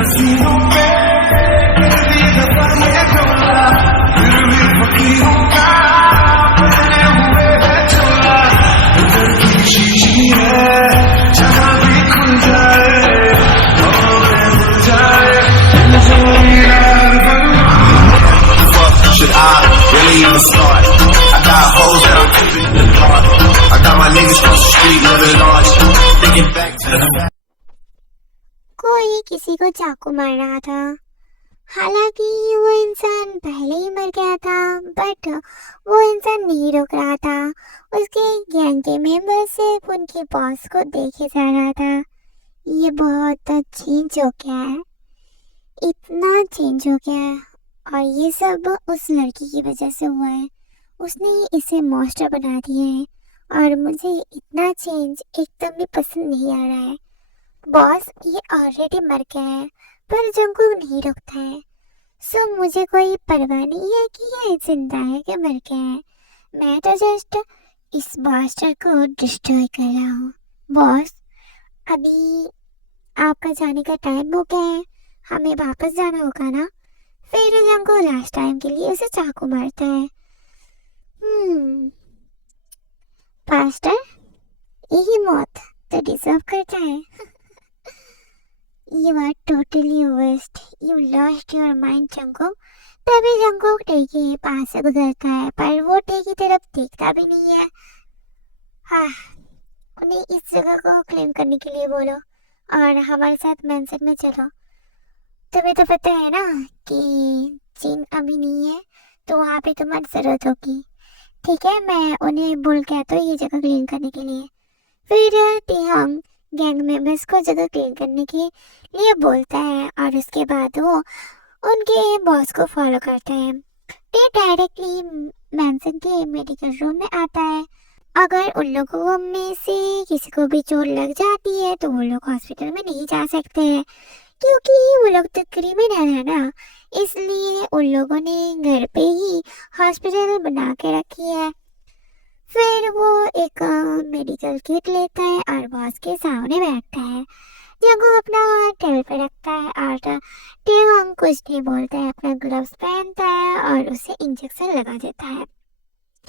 हसीनों पे गिरती नजर में डोला, फिर भी फकीरों का पहने हुए है चोला। दिल की शीशी है जहाँ भी खुल जाए और भूल जाए दिल जो यार बनवा। Should I really even start? I got hoes that I'm keeping in the dark. I got my niggas across the street living large, thinking back to the कोई किसी को चाकू मार रहा था। हालांकि वो इंसान पहले ही मर गया था, बट वो इंसान नहीं रुक रहा था। उसके गैंग के मेंबर सिर्फ उनके बॉस को देखे जा रहा था। ये बहुत चेंज हो गया है, इतना चेंज हो गया है, और ये सब उस लड़की की वजह से हुआ है। उसने इसे मॉन्स्टर बना दिया है, और मुझे इतना चेंज एकदम भी पसंद नहीं आ रहा है। बॉस ये ऑलरेडी मर गया है, पर जंगकुक नहीं रुकता है। सो मुझे कोई परवाह नहीं है कि ये जिंदा है कि मर गया है। मैं तो जस्ट इस मास्टर को डिस्ट्रॉय कर रहा हूँ। बॉस, अभी आपका जाने का टाइम हो गया है, हमें वापस जाना होगा ना। फिर जंगकुक लास्ट टाइम के लिए उसे चाकू मारता है। पास्टर, यही मौत तो डिजर्व करता है। You are totally worst. You lost your mind, Jungkook. तभी जंगकुक टे के पास से गुजरता है, पर वो टे की तरफ देखता भी नहीं है। हाँ, उन्हें इस जगह को क्लेम करने के लिए बोलो और हमारे साथ मेंशन में चलो। तुम्हें तो पता है ना कि चीन अभी नहीं है, तो वहाँ पे तुम्हारी जरूरत होगी। ठीक है, मैं उन्हें बोल के आता हूँ ये जगह क्लीन करने के लिए। फिर टियांग गैंग मेंबर्स को जगह क्लीन करने के लिए बोलता है, और उसके बाद वो उनके बॉस को फॉलो करता है। टे डायरेक्टली मैंसन के मेडिकल रूम में आता है। अगर उन लोगों में से किसी को भी चोट लग जाती है तो वो लोग हॉस्पिटल में नहीं जा सकते हैं, क्योंकि वो लोग तो क्रिमिनल है ना। इसलिए उन लोगों ने घर पे ही हॉस्पिटल बना के रखी है। फिर वो एक मेडिकल किट लेता है और बॉस के सामने बैठता है। जंगकुक अपना टेबल पे रखता है और टियांग कुछ नहीं बोलता है, अपना ग्लव्स पहनता है और उसे इंजेक्शन लगा देता है।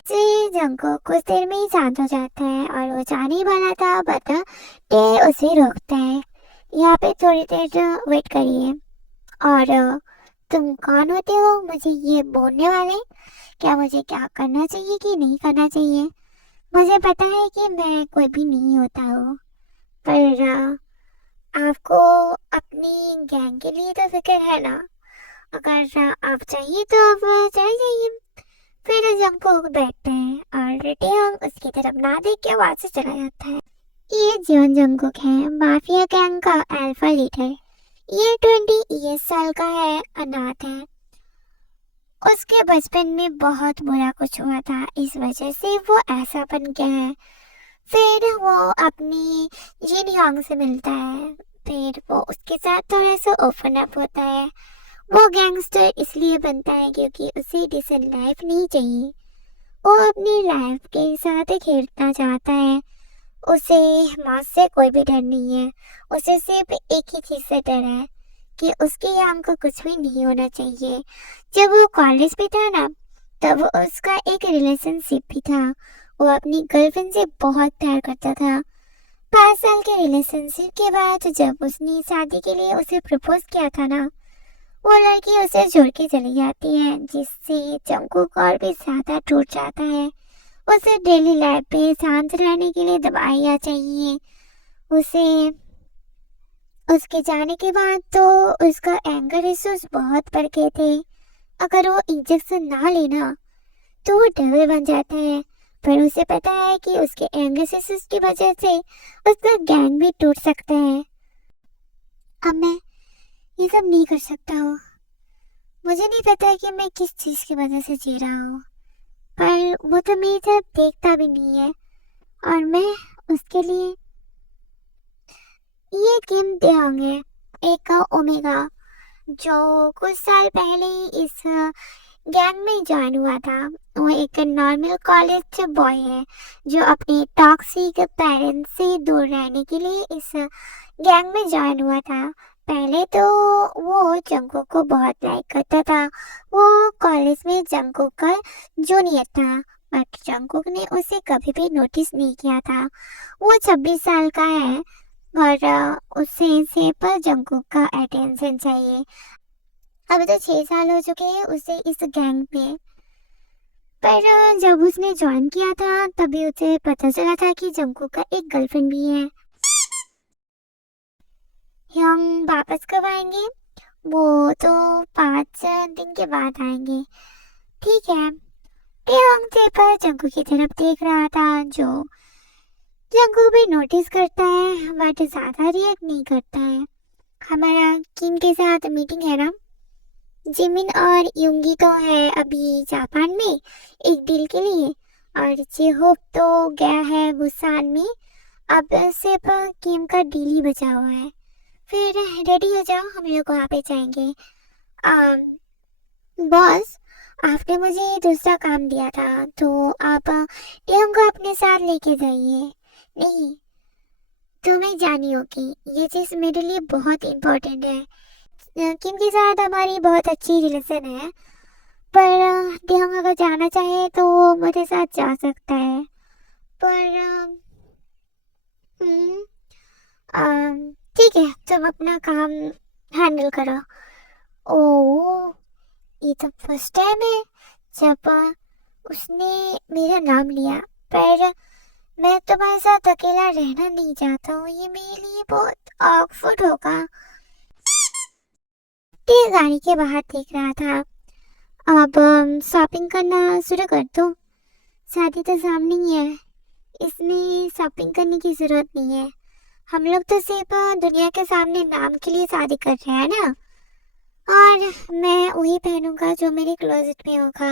से जंगकुक कुछ देर में ही शांत हो जाता है और वो जाने ही वाला था, बट टे उसे रोकता है। यहाँ पे थोड़ी देर वेट करिए। और तुम कौन होते हो मुझे ये बोलने वाले? क्या मुझे क्या करना चाहिए कि नहीं करना चाहिए? मुझे पता है कि मैं कोई भी नहीं होता हूँ, पर आपको अपनी गैंग के लिए तो फिक्र है ना। अगर आप चाहिए तो आप चले जाइए। फिर जंगकुक बैठते हैं और टियांग उसकी तरफ ना देख के वहां से चला जाता है। ये जियोन जंगकुक है, माफिया गैंग का अल्फा लीडर। ये 20 साल का है, अनाथ है। उसके बचपन में बहुत बुरा कुछ हुआ था, इस वजह से वो ऐसा बन गया है। फिर वो अपनी जिनयांग से मिलता है, फिर वो उसके साथ थोड़ा सा ओपन अप होता है। वो गैंगस्टर इसलिए बनता है क्योंकि उसे डिसेंट लाइफ नहीं चाहिए। वो अपनी लाइफ के साथ खेलना चाहता है। उसे मौत से कोई भी डर नहीं है। उसे सिर्फ एक ही चीज से डर है कि उसके यांग को कुछ भी नहीं होना चाहिए। जब वो कॉलेज में था ना, तब उसका एक रिलेशनशिप भी था। वो अपनी गर्लफ्रेंड से बहुत प्यार करता था। 5 साल के रिलेशनशिप के बाद जब उसने शादी के लिए उसे प्रपोज किया था ना, वो लड़की उसे छोड़ के चली जाती है, जिससे जंगकुक और भी ज्यादा टूट जाता है। उसे डेली लाइफ पे शांत रहने के लिए दवाइयाँ चाहिए। उसे उसके जाने के बाद तो उसका एंगर इश्यूज बहुत बढ़ गए थे। अगर वो इंजेक्शन ना लेना तो वो डेविल बन जाता है, पर उसे पता है कि उसके एंगर इश्यूज की वजह से उसका गैंग भी टूट सकता है। अब मैं ये सब नहीं कर सकता हूँ। मुझे नहीं पता कि मैं किस चीज की वजह से जी रहा हूँ, पर वो तो मेरी तरफ देखता भी नहीं है, और मैं उसके लिए। ये किम देओंग है, एक ओमेगा, जो कुछ साल पहले ही इस गैंग में ज्वाइन हुआ था। वो एक नॉर्मल कॉलेज बॉय है जो अपने टॉक्सिक पेरेंट्स से दूर रहने के लिए इस गैंग में ज्वाइन हुआ था। पहले तो वो जंगकुक को बहुत लाइक करता था। वो कॉलेज में जंगकुक का जूनियर था, बट जंगकुक ने उसे कभी भी नोटिस नहीं किया था। वो 26 साल का है और उसे सिर्फ जंगकुक का अटेंशन चाहिए। अब तो 6 साल हो चुके हैं उसे इस गैंग में। पर जब उसने ज्वाइन किया था तभी उसे पता चला था कि जंगकुक का एक गर्लफ्रेंड भी है। हम वापस कब आएंगे? वो तो 5 दिन के बाद आएंगे। ठीक है। टेहंग पर जंगकुक की तरफ देख रहा था, जो जंगकुक भी नोटिस करता है बट ज्यादा रिएक्ट नहीं करता है। हमारा किम के साथ मीटिंग है ना? जिमिन और युंगी तो है अभी जापान में एक डील के लिए, और जेहोप तो गया है बुसान में। अब सिर्फ किम का डील ही बचा हुआ है। फिर रेडी हो जाओ, हम लोग वहाँ पे जाएंगे। बॉस, आपने मुझे दूसरा काम दिया था, तो आप टेहंग को अपने साथ लेके जाइए। नहीं, तुम्हें जानी होगी ये चीज़ मेरे लिए बहुत इम्पोर्टेंट है। किम के साथ हमारी बहुत अच्छी रिलेशन है, पर टेहंग अगर जाना चाहे तो वो मेरे साथ जा सकता है। पर हम्म, ठीक है, तुम अपना काम हैंडल करो। ओह, ये तो फर्स्ट टाइम है जब उसने मेरा नाम लिया। पर मैं तुम्हारे साथ अकेला रहना नहीं चाहता हूँ, ये मेरे लिए बहुत ऑकवर्ड होगा। टे गाड़ी के बाहर देख रहा था। अब शॉपिंग करना शुरू कर दो। शादी तो सामने ही है, इसमें शॉपिंग करने की जरूरत नहीं है। हम लोग तो सिर्फ दुनिया के सामने नाम के लिए शादी कर रहे हैं ना। और मैं वही पहनूंगा जो मेरे क्लोजेट में होगा।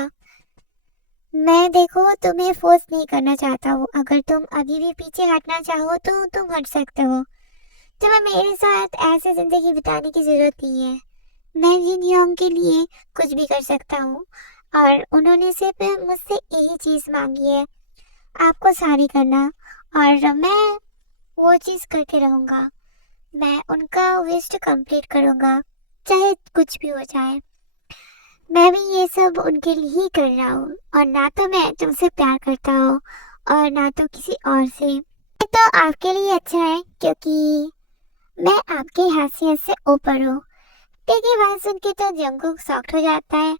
मैं देखो तुम्हें फोर्स नहीं करना चाहता हूँ, अगर तुम अभी भी पीछे हटना चाहो तो तुम हट सकते हो। तुम्हें मेरे साथ ऐसे जिंदगी बिताने की जरूरत नहीं है। मैं जिन योंग के लिए कुछ भी कर सकता हूँ, और उन्होंने सिर्फ मुझसे यही चीज मांगी है, आपको शादी करना, और मैं वो चीज करके रहूंगा। मैं उनका विश कंप्लीट करूंगा, चाहे कुछ भी हो जाए। मैं भी ये सब उनके लिए ही कर रहा हूँ, और ना तो मैं तुमसे प्यार करता हूँ और ना तो किसी और से। ये तो आपके लिए अच्छा है क्योंकि मैं आपकी हैसियत से ऊपर हूँ। देखिए, बात सुन के तो जंगकुक शॉक्ड हो जाता है।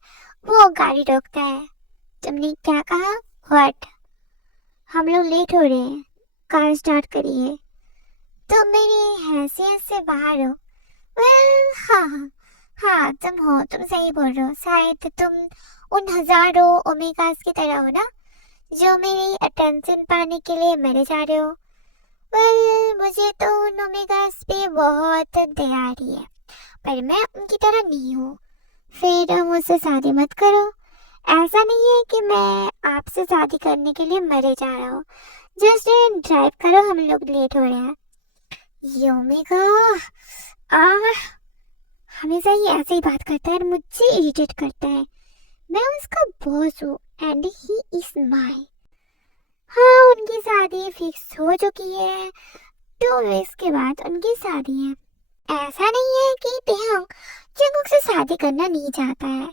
वो गाड़ी रोकता है। तुमने क्या कहा? व्हाट? हम लोग लेट हो रहे हैं, कार स्टार्ट करिए। तुम मेरी हैसियत से बाहर हो। वेल, हाँ हाँ हाँ, तुम हो, तुम सही बोल रहे हो। शायद तुम उन हजारों ओमेगास की तरह हो ना, जो मेरी अटेंशन पाने के लिए मरे जा रहे हो। वेल, मुझे तो उन ओमेगास पे बहुत दया आ रही है, पर मैं उनकी तरह नहीं हूँ। फिर मुझसे शादी मत करो। ऐसा नहीं है कि मैं आपसे शादी करने के लिए मरे जा रहा हूँ। जस्ट ड्राइव करो, हम लोग लेट हो रहे हैं। ये ओमेगा आ हमेशा ही ऐसे ही बात करता है और मुझे इरिटेट करता है। मैं उसका बॉस हूँ एंड ही इज माय। हाँ, उनकी शादी फिक्स हो चुकी है। 2 वीक्स के बाद उनकी शादी है। ऐसा नहीं है कि टेहंग जंगकुक से शादी करना नहीं चाहता है,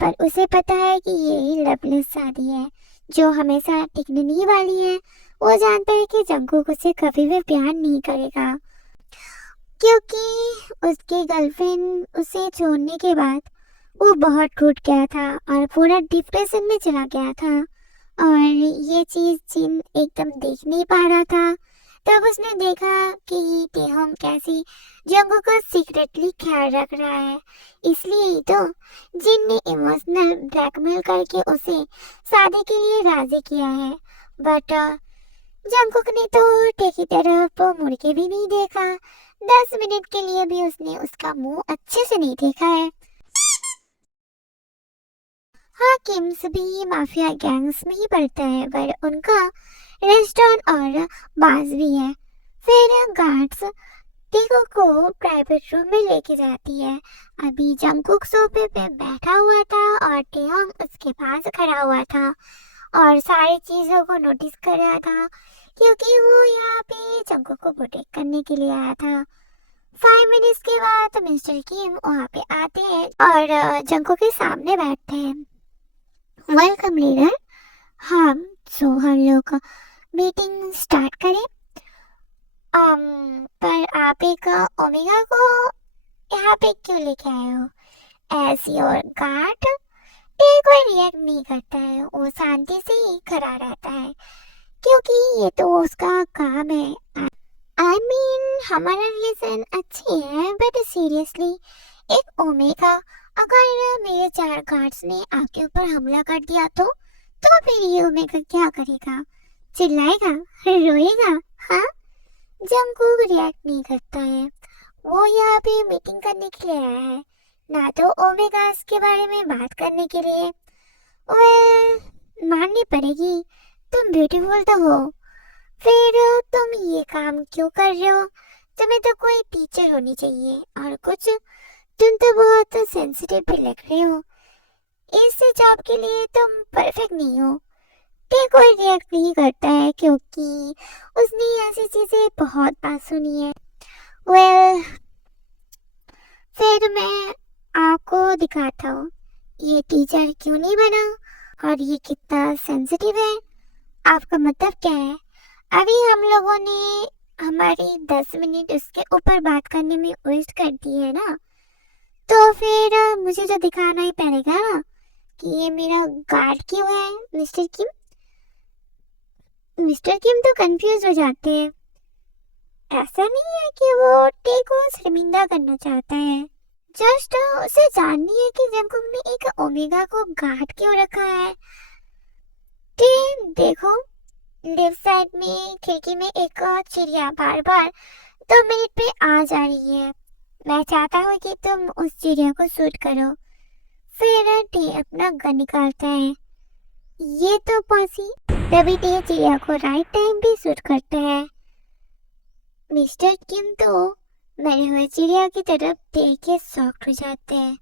पर उसे पता है कि ये लवलेस शादी है जो हमेशा टिकने नहीं वाली है। वो जानता है कि जंगकुक उसे कभी भी प्यार नहीं करेगा, क्योंकि उसकी गर्लफ्रेंड उसे छोड़ने के बाद वो बहुत टूट गया था और पूरा डिप्रेशन में चला गया था। और ये चीज जिन एकदम देख नहीं पा रहा था। तब उसने देखा कि टेहंग कैसी जंगकुक का सीक्रेटली ख्याल रख रहा है, इसलिए ही तो जिन ने इमोशनल ब्लैकमेल करके उसे शादी के लिए राजी किया है। बट जंगकुक ने तो टे की तरफ मुड़ के भी नहीं देखा। 10 मिनट के लिए भी उसने उसका मुंह अच्छे से नहीं देखा है। हाँ, किम्स भी माफिया गैंग्स में ही पड़ता है, पर उनका रेस्टोरेंट और बार्स भी है। फिर गार्ड्स टेको को प्राइवेट रूम में लेके जाती है। अभी जंगकुक सोफे पे बैठा हुआ था और टेहंग उसके पास खड़ा हुआ था और सारी चीजों को नोटिस कर रहा था, क्योंकि वो यहाँ पे जंगकुक को प्रोटेक्ट करने के लिए आया था। 5 मिनट्स के बाद मिस्टर किम वहाँ पे आते हैं और जंको के सामने बैठते हैं। Welcome leader. हम हम लोग मीटिंग स्टार्ट करें। पर आप एक ओमेगा को यहाँ पे क्यों लेके आए हो एज योर गार्ड? कोई रिएक्ट नहीं करता है, वो शांति से ही खड़ा रहता है क्योंकि ये तो उसका काम है। आई मीन हमारा रिलेशन अच्छी है बट सीरियसली एक ओमेगा अगर मेरे 4 गार्ड्स ने आपके ऊपर हमला कर दिया तो फिर ये ओमेगा क्या करेगा? चिल्लाएगा? रोएगा? हाँ? जंगकुक रिएक्ट नहीं करता है। वो यहाँ पे मीटिंग करने के लिए आया है, ना तो ओमेगास के बारे में बात करने के लिए। माननी पड़ेगी, तुम ब्यूटीफुल तो हो, फिर तुम ये काम क्यों कर रहे हो? तुम्हें तो कोई टीचर होनी चाहिए और कुछ, तुम तो बहुत सेंसिटिव भी लग रहे हो। इस जॉब के लिए तुम परफेक्ट नहीं हो। कोई रिएक्ट नहीं करता है क्योंकि उसने ऐसी चीजें बहुत बार सुनी है। फिर मैं आपको दिखाता हूँ ये टीचर क्यों नहीं बना और ये कितना सेंसिटिव है। आपका मतलब क्या है? अभी हम लोगों ने हमारी 10 मिनट उसके ऊपर बात करने में वेस्ट कर दी है ना, तो फिर मुझे तो दिखाना ही पड़ेगा ना कि ये मेरा गार्ड क्यों है। मिस्टर किम तो कंफ्यूज हो जाते हैं। ऐसा नहीं है कि वो टे को शर्मिंदा करना चाहता है, जस्ट उसे जाननी है कि जंगकुक ने एक ओमेगा को गार्ड क्यों रखा है। देखो लेफ्ट साइड में खिड़की में एक चिड़िया बार बार 2 मिनट पे आ जा रही है। मैं चाहता हूँ कि तुम उस चिड़िया को शूट करो। फिर टे अपना गन निकालता है। ये तो पॉसी तभी टे चिड़िया को राइट टाइम पे शूट करता है। मिस्टर किम तो मरे हुए चिड़िया की तरफ देख के शॉक्ड हो जाते हैं।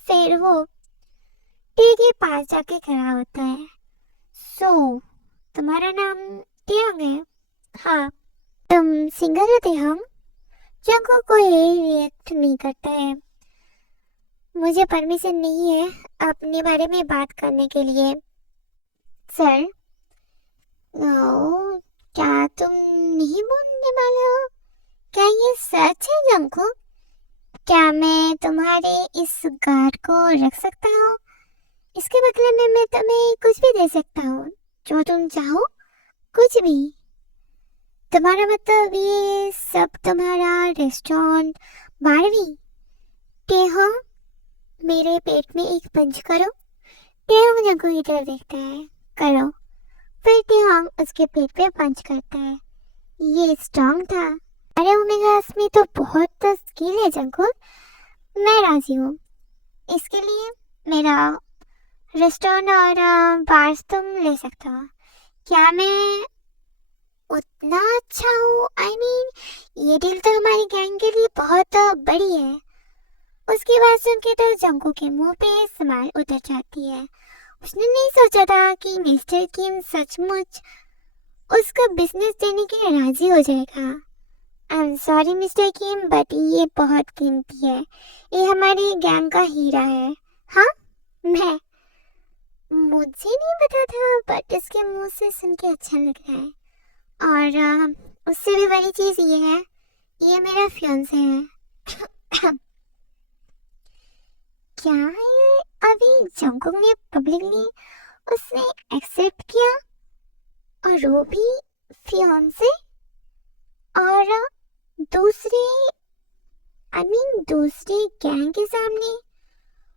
फिर वो टे के पास जाके खड़ा होता है। तुम्हारा नाम टियांग है? हाँ। तुम सिंगल हो टियांग? जंगकुक कोई रिएक्ट नहीं करता है। मुझे परमिशन नहीं है अपने बारे में बात करने के लिए। सर, क्या तुम नहीं बोलने वाले हो? क्या ये सच है जंगकुक? क्या मैं तुम्हारे इस गार्ड को रख सकता हूँ? इसके बदले में मैं तुम्हें कुछ भी दे सकता हूँ, जो तुम चाहो, कुछ भी। तुम्हारा मतलब ये सब तुम्हारा रेस्टोरेंट बारहवीं? टेहो मेरे पेट में एक पंच करो। टेहोंग जंगकुक की तरफ देखता है। करो। फिर टेहोंग उसके पेट पे पंच करता है। ये स्ट्रॉन्ग था। अरे ओमेगास में तो बहुत स्किल है जंगकुक। मैं राजी हूँ। इसके लिए मेरा रेस्टोरेंट और बार्स तुम ले सकते हो। क्या मैं उतना अच्छा हूँ? आई मीन ये डील तो हमारी गैंग के लिए बहुत बड़ी है। उसकी बात सुन के तो जंगकुक के मुंह पे स्माइल उतर जाती है। उसने नहीं सोचा था कि मिस्टर किम सचमुच उसका बिजनेस देने के लिए राजी हो जाएगा। I am sorry mister Kim, but ये बहुत कीमती है। ये हमारी गैंग का हीरा है। हाँ, मुझे नहीं पता था, बट इसके मुंह से सुन के अच्छा लग रहा है। और उससे भी बड़ी चीज ये है, ये मेरा फियांसे है। क्या ये अभी जंगकुक ने पब्लिकली उसने एक्सेप्ट किया, और वो भी फियांसे? और दूसरे गैंग के सामने?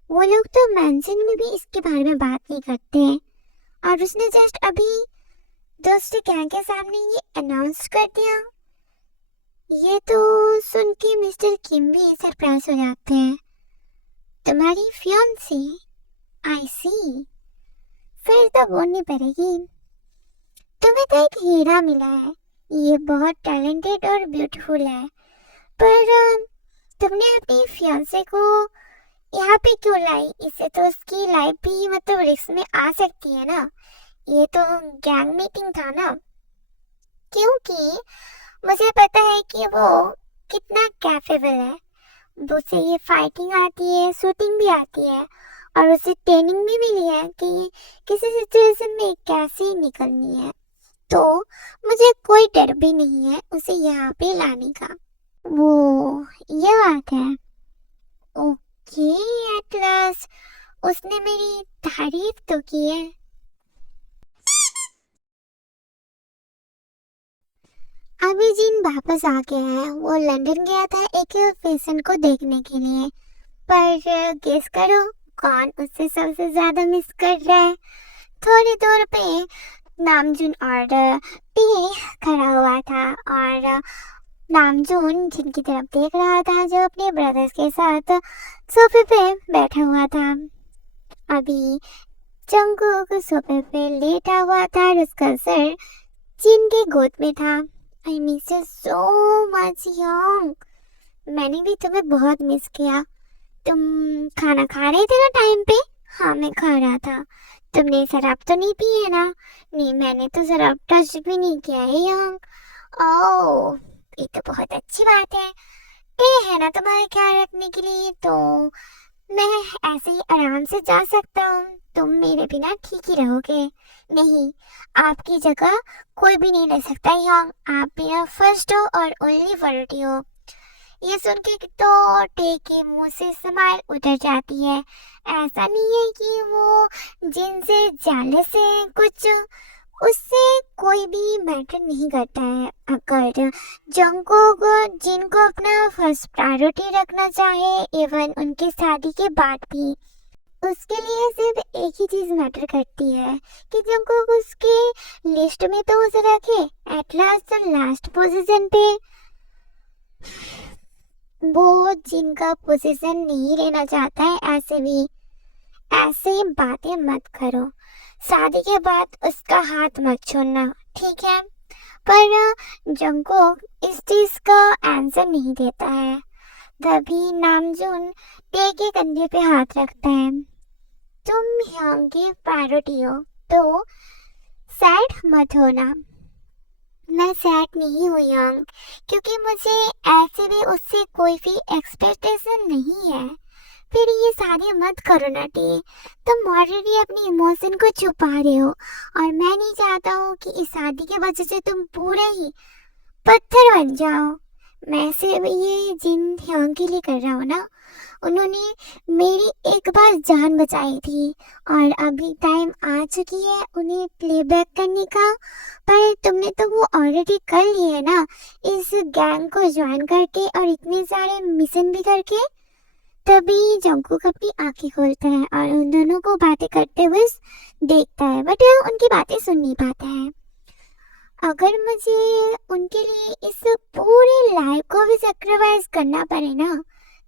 वो लोग तो मेंशन में भी इसके बारे में बात नहीं करते हैं, और उसने जस्ट अभी दूसरे गैंग के सामने ये अनाउंस कर दिया। ये तो सुन के मिस्टर किम भी सरप्राइज हो जाते हैं। तुम्हारी फियांसी? आई सी। फिर तो बोलनी पड़ेगी। तुम्हें तो एक हीरा मिला है। ये बहुत टैलेंटेड और ब्यूटीफुल है, पर तुमने अपनी फियांसे को यहाँ पे क्यों लाई? इससे तो उसकी लाइफ भी मतलब रिस्क में आ सकती है ना। ये तो गैंग मीटिंग था ना, क्योंकि मुझे पता है कि वो कितना कैपेबल है। उसे ये फाइटिंग आती है, शूटिंग भी आती है और उसे ट्रेनिंग भी मिली है कि किसी सिचुएशन में कैसे निकलनी है। तो मुझे कोई डर भी नहीं है उसे यहाँ पे लाने का। वो ये बात है। ओके, एट लास्ट उसने मेरी तारीफ तो की है। अभी जिन वापस आ गया है, वो लंदन गया था एक फैशन को देखने के लिए। पर गेस करो कौन उससे सबसे ज्यादा मिस कर रहा है। थोड़ी दूर पे नामजून और टी खड़ा हुआ था और नामजून जिनकी तरफ देख रहा था, जो अपने ब्रदर्स के साथ सोफे पे बैठा हुआ था। अभी जंगकुक सोफे पे लेटा हुआ था और उसका सर जिन के गोद में था। I miss you so much Yong. मैंने भी तुम्हें बहुत मिस किया। तुम खाना खा रहे थे ना टाइम पे? हाँ, मैं खा रहा था। तुमने शराब तो नहीं पी है ना? नहीं, मैंने तो शराब टच भी नहीं किया है योंग। ओह, ये तो बहुत अच्छी बात है। ये है ना तुम्हारा ख्याल रखने के लिए, तो मैं ऐसे ही आराम से जा सकता हूँ। तुम मेरे बिना ठीक ही रहोगे। नहीं, आपकी जगह कोई भी नहीं ले सकता यहाँ। आप मेरा फर्स्ट हो और ओनली प्रायोरिटी हो। ये सुन के तो टे के मुंह से स्माइल उतर जाती है। ऐसा नहीं है कि वो जिनसे जेलस है कुछ, उससे कोई भी मैटर नहीं करता है। अगर जंगकुक जिनको अपना फर्स्ट प्रायोरिटी रखना चाहे, इवन उनकी शादी के बाद भी, उसके लिए सिर्फ एक ही चीज मैटर करती है कि जंगकुक उसके लिस्ट में तो उसे रखे एट लास्ट पोजीशन पे। वो जिनका पोजीशन नहीं लेना चाहता है, ऐसे बातें मत करो। शादी के बाद उसका हाथ मत छोड़ना, ठीक है? पर जंगकुक इस चीज का आंसर नहीं देता है। तभी नामजून टे के कंधे पे हाथ रखता है। तुम यहाँ की प्रायोरिटी हो, तो सैड मत होना। मैं सैड नहीं हुई यंग, क्योंकि मुझे ऐसे भी उससे कोई भी एक्सपेक्टेशन नहीं है। फिर ये शादी मत करो ना टी। तुम ऑलरेडी अपनी इमोशन को छुपा रहे हो और मैं नहीं चाहता हूँ कि इस शादी की वजह से तुम पूरे ही पत्थर बन जाओ। मैं सिर्फ ये जिन ह्यांग के लिए कर रहा हूँ ना। उन्होंने मेरी एक बार जान बचाई थी और अभी टाइम आ चुकी है उन्हें प्लेबैक करने का। पर तुमने तो वो ऑलरेडी कर लिया है ना, इस गैंग को ज्वाइन करके और इतने सारे मिशन भी करके। तभी जंगकुक अपनी आंखें खोलता है और उन दोनों को बातें करते हुए देखता है, बट उनकी बातें सुन नहीं पाता है। अगर मुझे उनके लिए इस पूरे लाइफ को भी सेक्रीफाइस करना पड़े ना,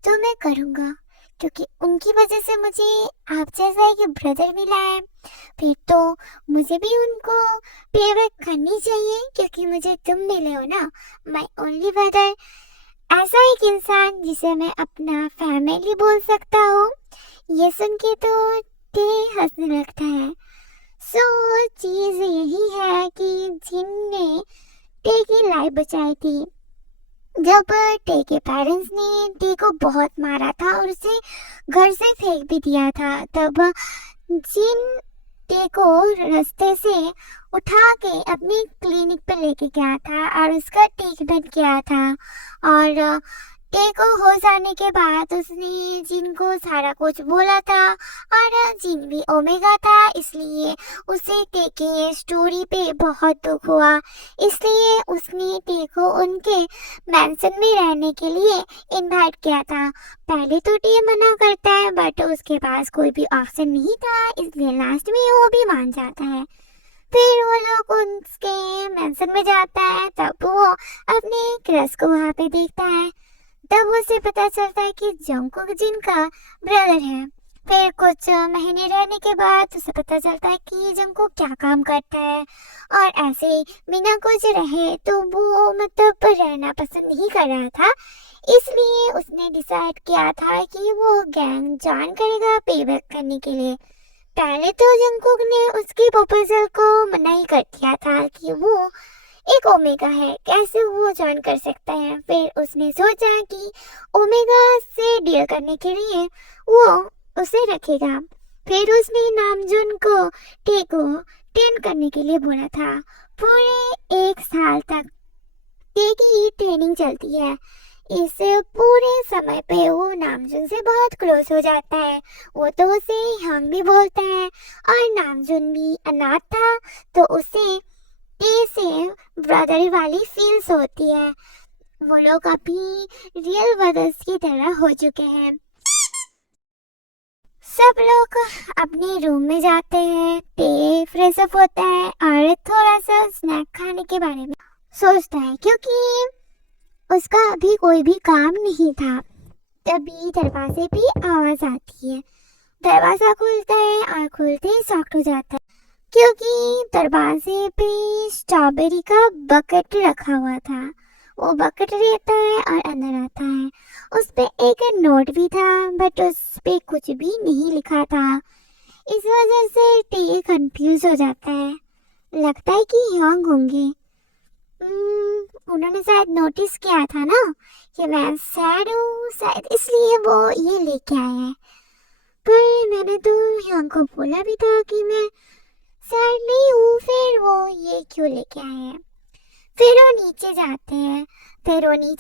तो मैं करूँगा, क्योंकि उनकी वजह से मुझे आप जैसा एक ब्रदर मिला है। फिर तो मुझे भी उनको पेबैक करनी चाहिए, क्योंकि मुझे तुम मिले हो ना, माय ओनली ब्रदर। ऐसा एक इंसान जिसे मैं अपना फैमिली बोल सकता हूँ। ये सुन के तो टे हंसने लगता है। सो चीज यही है कि जिनने टे की लाइफ बचाई थी। जब टे के पेरेंट्स ने टे को बहुत मारा था और उसे घर से फेंक भी दिया था, तब जिन टे को रास्ते से उठा के अपनी क्लिनिक पे लेके गया था और उसका ट्रीटमेंट किया था। और टे को होश आने के बाद उसने जिन को सारा कुछ बोला था और जिन भी ओमेगा था, इसलिए उसे टे के स्टोरी पे बहुत दुख हुआ। इसलिए उसने टे को उनके मैंशन में रहने के लिए इनवाइट किया था। पहले तो टे मना करता है, बट उसके पास कोई भी ऑप्शन नहीं था, इसलिए लास्ट में वो भी मान जाता है। फिर वो लोग उसके मैंशन में जाता है, तब वो अपने क्रश को वहाँ पे देखता है। तब उसे पता चलता है कि जंगकुक जिन का ब्रदर है। फिर कुछ महीने रहने के बाद उसे पता चलता है कि जंगकुक क्या काम करता है, और ऐसे बिना कुछ रहे तो वो मतलब रहना पसंद नहीं कर रहा था। इसलिए उसने डिसाइड किया था कि वो गैंग ज्वाइन करेगा पेबैक करने के लिए। पहले तो जंगकुक ने उसके प्रपोजल को मना ही कर दिया था कि वो एक ओमेगा है, कैसे वो ज्वाइन कर सकता है। फिर उसने सोचा कि ओमेगा से डील करने के लिए वो उसे रखेगा। फिर उसने नामजुन को टे को ट्रेन करने के लिए बोला था। पूरे 1 साल तक टे की ट्रेनिंग चलती है। इस पूरे समय पे वो नामजुन से बहुत क्लोज हो जाता है। वो तो उसे हंग भी बोलता है, और नामजुन भी अनाथ था तो उसे टे से ब्रदर वाली फील्स होती है। वो लोग अभी रियल ब्रदर्स की तरह हो चुके हैं। सब लोग अपने रूम में जाते हैं। टे फ्रेश अप होता है और थोड़ा सा स्नैक खाने के बारे में सोचता है, क्योंकि उसका अभी कोई भी काम नहीं था। तभी दरवाजे पे आवाज आती है। दरवाजा खुलता है और खुलते ही शॉक्ड हो जाता है, क्योंकि दरवाजे पे स्ट्रॉबेरी का बकेट रखा हुआ था। वो बकेट लेता है और अंदर आता है। उस पे एक नोट भी था, बट उस पे कुछ भी नहीं लिखा था। इस वजह से टे कंफ्यूज हो जाता है। लगता है कि यंग होंगे। उन्होंने शायद नोटिस किया था ना कि मैं सैड हूँ, शायद इसलिए वो ये लेके आए हैं। पर मैंने तो यंग को बोला भी था कि मैं सैड नहीं हूँ, फिर वो ये क्यों लेके आए हैं। फिर वो नीचे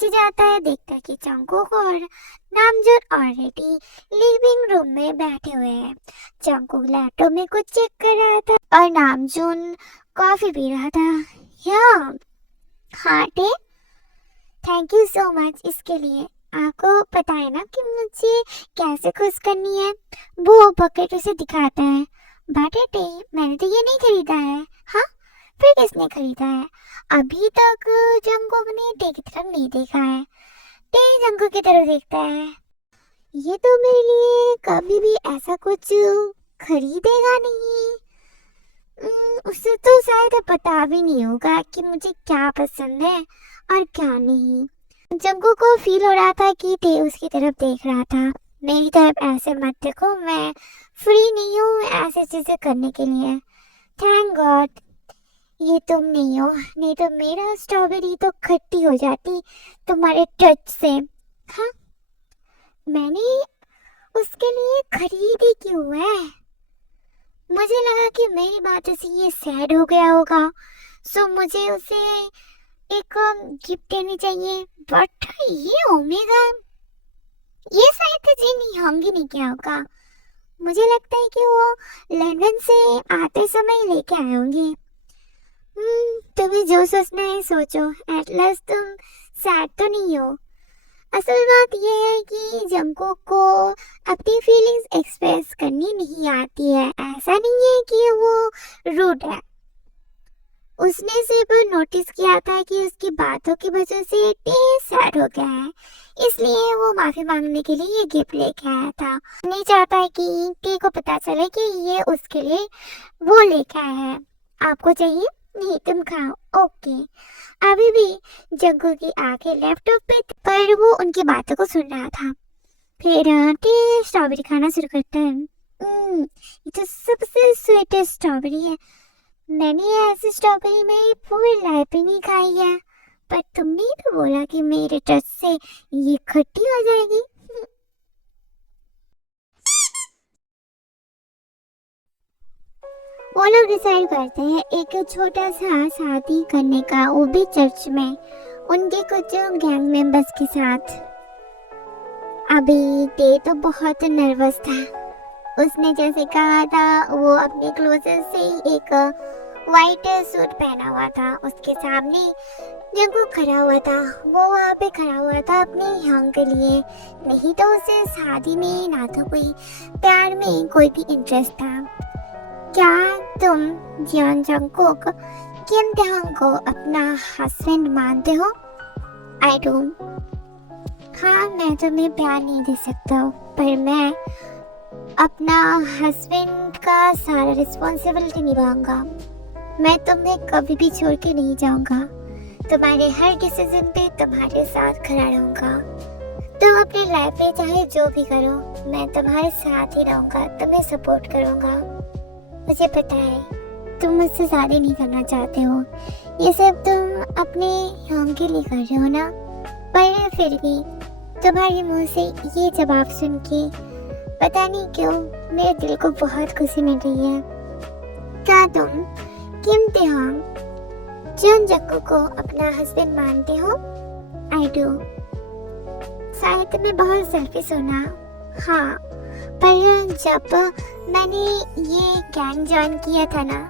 जाता है, देखता है कि जंगकुक और नामजून ऑलरेडी लिविंग रूम में बैठे हुए हैं। जंगकुक लैपटॉप में कुछ चेक कर रहा था और नामजून कॉफी पी रहा था। या हाँ टे, थैंक यू सो मच इसके लिए। आपको पता है ना कि मुझे कैसे खुश करनी है। वो बकेट उसे दिखाता है। बट टे, मैंने तो ये नहीं खरीदा है। हाँ, फिर किसने खरीदा है? अभी तक जंगकुक ने टे की तरफ नहीं देखा है। टे जंगकुक की तरफ देखता है। ये तो मेरे लिए कभी भी ऐसा कुछ खरीदेगा नहीं। उसे तो शायद पता भी नहीं होगा कि मुझे क्या पसंद है और क्या नहीं। जंगकुक को फील हो रहा था कि टे उसकी तरफ देख रहा था। मेरी तरफ ऐसे मत देखो, मैं फ्री नहीं हूँ ऐसे चीजें करने के लिए। थैंक गॉड ये तुम नहीं हो, नहीं तो मेरा स्ट्रॉबेरी तो खट्टी हो जाती तुम्हारे टच से। हाँ, मैंने उसके लिए खरीदी क्यों है? मुझे लगा कि मेरी बात से ये सैड हो गया होगा, सो मुझे उसे एक गिफ्ट देनी चाहिए। बट ये ओमेगा, ये शायद जिन होंगी नहीं क्या होगा। मुझे लगता है कि वो लंदन से आते समय लेके आए होंगे। तुम्हें जो सोचना है सोचो, एट लास्ट तुम सैड तो नहीं हो। असल बात यह है कि जंगकुक को अपनी फीलिंग्स एक्सप्रेस करनी नहीं आती है। ऐसा नहीं है कि वो रूड है। उसने सिर्फ नोटिस किया था कि उसकी बातों की वजह से टे सैड हो गया है, इसलिए वो माफी मांगने के लिए ये गिफ्ट लेके आया था। नहीं चाहता है कि टे को पता चले कि ये उसके लिए वो लेके आया है। आपको चाहिए? नहीं, तुम खाओ। ओके। अभी भी जंगकुक की आंखें लैपटॉप पे थी, पर वो उनकी बातों को सुन रहा था। फिर टे स्ट्रॉबेरी खाना शुरू करता है। ये तो सबसे स्वीटेस्ट स्ट्रॉबेरी है। मैंने ऐसी स्ट्रॉबेरी मेरी पूरी लाइफ ही नहीं खाई है। पर तुमने तो बोला कि मेरे टच से ये खट्टी हो जाएगी। वो लोग डिसाइड करते हैं एक छोटा सा शादी करने का, वो भी चर्च में, उनके कुछ गैंग मेंबर्स के साथ। अभी टे तो बहुत नर्वस था। उसने जैसे कहा था, वो अपने क्लोजेस से एक वाइट सूट पहना हुआ था। उसके सामने जंगकुक खड़ा हुआ था। वो वहाँ पे खड़ा हुआ था अपने यंग के लिए। नहीं तो उसे शादी में ना तो कोई प्यार में कोई भी इंटरेस्ट था। क्या तुम जियोन जंगकुक किम तेहंग को अपना हस्बैंड मानते हो? I don't. हाँ, मैं तुम्हें प्यार नहीं दे सकता, पर मैं अपना हस्बैंड का सारा रिस्पॉन्सिबिलिटी निभाऊंगा। मैं तुम्हें कभी भी छोड़ के नहीं जाऊंगा। तुम्हारे हर डिसीजन पे तुम्हारे साथ खड़ा रहूंगा। तुम अपनी लाइफ में चाहे जो भी करो, मैं तुम्हारे साथ ही रहूंगा, तुम्हें सपोर्ट करूंगा। मुझे पता है तुम मुझसे शादी नहीं करना चाहते हो, ये सब तुम अपने ह्योंग के लिए कर रहे हो ना, पर फिर भी तुम्हारे मुंह से ये जवाब सुन के पता नहीं क्यों मेरे दिल को बहुत खुशी मिल रही है। क्या तुम किम तेहोंग जन जक्कू को अपना हस्बैंड मानते हो? I do. शायद तुम्हें बहुत सेल्फिश हो ना? हाँ, पर जब मैंने ये गैंग ज्वाइन किया था ना,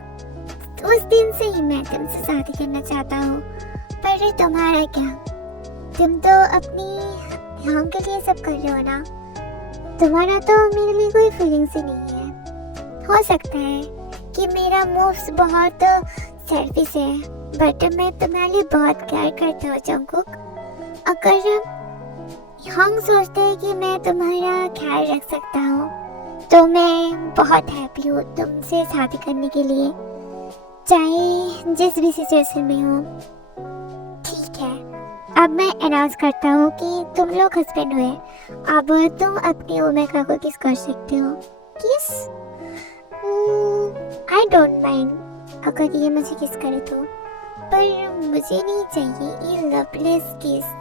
उस दिन से ही मैं तुमसे शादी करना चाहता हूँ। पर तुम्हारा क्या, तुम तो अपनी ह्योंग के लिए सब कर रहे हो ना। तुम्हारा तो मेरे लिए कोई फीलिंग्स ही नहीं है। हो सकता है कि मेरा मूव्स बहुत सेल्फिश है, बट मैं तुम्हारे लिए बहुत प्यार करता हूँ जंगकुक। अगर ह्योंग सोचते हैं कि मैं तुम्हारा ख्याल रख सकता हूँ तो मैं बहुत हैप्पी हूँ तुमसे शादी करने के लिए, चाहे जिस भी सिचुएशन में हो। ठीक है, अब मैं अनाउंस करता हूँ कि तुम लोग हस्बैंड हुए। अब तुम अपनी ओमेगा को किस कर सकते हो। किस? आई डोंट माइंड अगर ये मुझे किस करे तो, पर मुझे नहीं चाहिए ये लवलेस किस।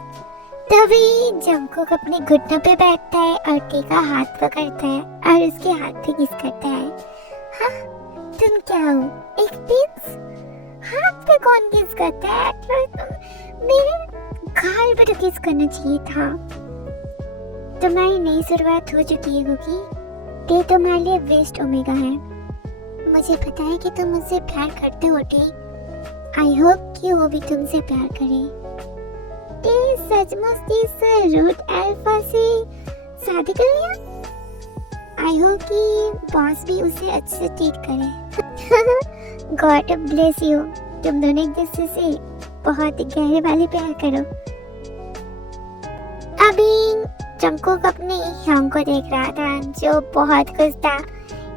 तभी जंगकुक अपने घुटनों पे बैठता है और टी का हाथ पकड़ता है और उसके हाथ पे किस करता है। हाँ, तुम क्या हो, एक प्रिंस? हाथ पे कौन किस करता है? मेरे गाल पे तो किस करना चाहिए था। तुम्हारी नई शुरुआत हो चुकी है क्योंकि टे तुम्हारे लिए वेस्ट ओमेगा है। मुझे पता है कि तुम मुझसे प्यार करते हो टे। आई होप कि वो भी तुमसे प्यार करे। टे सचमुच इस रूट अल्फा से शादी कर लिया? आई होप कि बॉस भी उसे अच्छे से ट्रीट करे। God bless you. तुम दोनों एक दूसरे से बहुत गहरे वाले प्यार करो। अभी जंगकुक अपने ह्योंग को देख रहा था जो बहुत खुश था।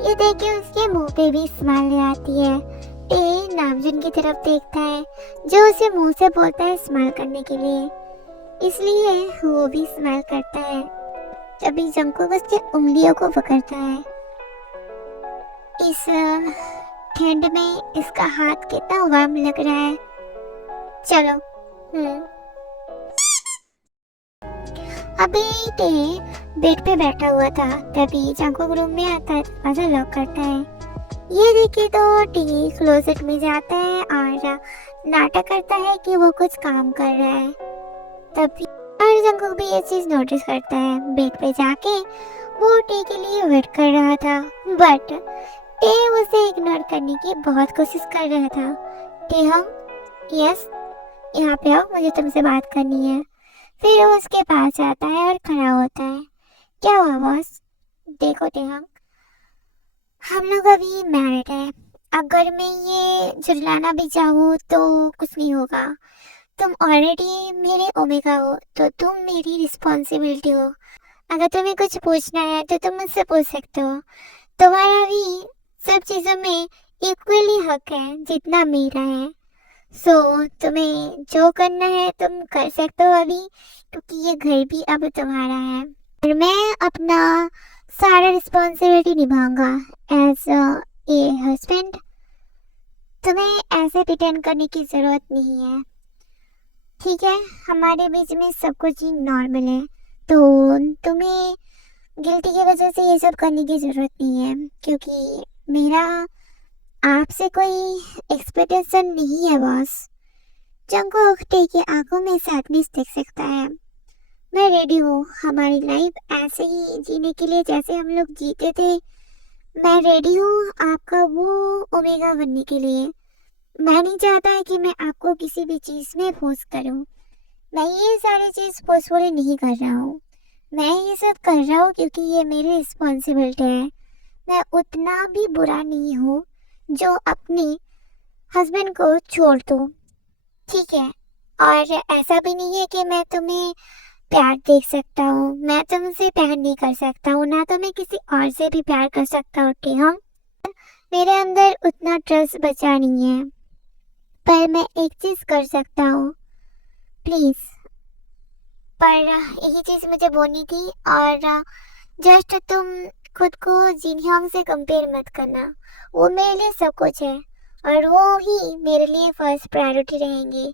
ये देख के उसके मुंह पे भी स्माइल आती है। टे नामजुन की तरफ देखता है जो उसे मुंह से बोलता है स्माइल करने के लिए, इसलिए वो भी स्माइल करता है। तभी जंगकुक उसके उंगलियों को पकड़ता है। इस ठंड में इसका हाथ कितना वार्म लग रहा है। चलो। अभी टे बेड पे बैठा हुआ था, तभी जंगकुक रूम में आता है, दरवाजा लॉक करता है। ये देखे तो टी क्लोजेट में जाता है और नाटक करता है कि वो कुछ काम कर रहा है। तभी और जंगकुक भी ये चीज नोटिस करता है। बेड पे जाके वो टे के लिए वेट कर रहा था, बट टे उसे इग्नोर करने की बहुत कोशिश कर रहा था। टे हम यस, यहाँ पे आओ, मुझे तुमसे बात करनी है। फिर वो उसके पास जाता है और खड़ा होता है। क्या हुआ बॉस? देखो टे हम लोग अभी मैरिड है। अगर मैं ये झुरलाना भी चाहूँ तो कुछ नहीं होगा। तुम ऑलरेडी मेरे ओमेगा हो तो तुम मेरी रिस्पॉन्सिबिलिटी हो। अगर तुम्हें कुछ पूछना है तो तुम मुझसे पूछ सकते हो। तुम्हारा भी सब चीज़ों में इक्वली हक है जितना मेरा है। सो तुम्हें जो करना है तुम कर सकते हो अभी, क्योंकि ये घर भी अब तुम्हारा है और मैं अपना सारा रिस्पॉन्सिबिलिटी निभाऊंगा एज ए हस्बैंड। तुम्हें ऐसे प्रिटेंड करने की ज़रूरत नहीं है, ठीक है? हमारे बीच में सब कुछ ही नॉर्मल है, तो तुम्हें गिल्टी की वजह से ये सब करने की ज़रूरत नहीं है, क्योंकि मेरा आपसे कोई एक्सपेक्टेशन नहीं है बॉस। जंगकुक टे की आंखों में सैडनेस देख सकता है। मैं रेडी हूँ हमारी लाइफ ऐसे ही जीने के लिए जैसे हम लोग जीते थे। मैं रेडी हूँ आपका वो ओमेगा बनने के लिए। मैं नहीं चाहता है कि मैं आपको किसी भी चीज़ में फोर्स करूँ। मैं ये सारी चीज़ फोर्सफुली नहीं कर रहा हूँ। मैं ये सब कर रहा हूँ क्योंकि ये मेरी रिस्पॉन्सिबिलिटी है। मैं उतना भी बुरा नहीं हूँ जो अपने हस्बैंड को छोड़ दो, ठीक है? और ऐसा भी नहीं है कि मैं तुम्हें प्यार देख सकता हूँ। मैं तुमसे प्यार नहीं कर सकता हूँ, ना तो मैं किसी और से भी प्यार कर सकता हूँ। ठीक है, मेरे अंदर उतना ट्रस्ट बचा नहीं है, पर मैं एक चीज़ कर सकता हूँ प्लीज़। पर यही चीज़ मुझे बोलनी थी। और जस्ट तुम खुद को जिन ह्योंग से कंपेयर मत करना। वो मेरे लिए सब कुछ है और वो ही मेरे लिए फर्स्ट प्रायोरिटी रहेंगे,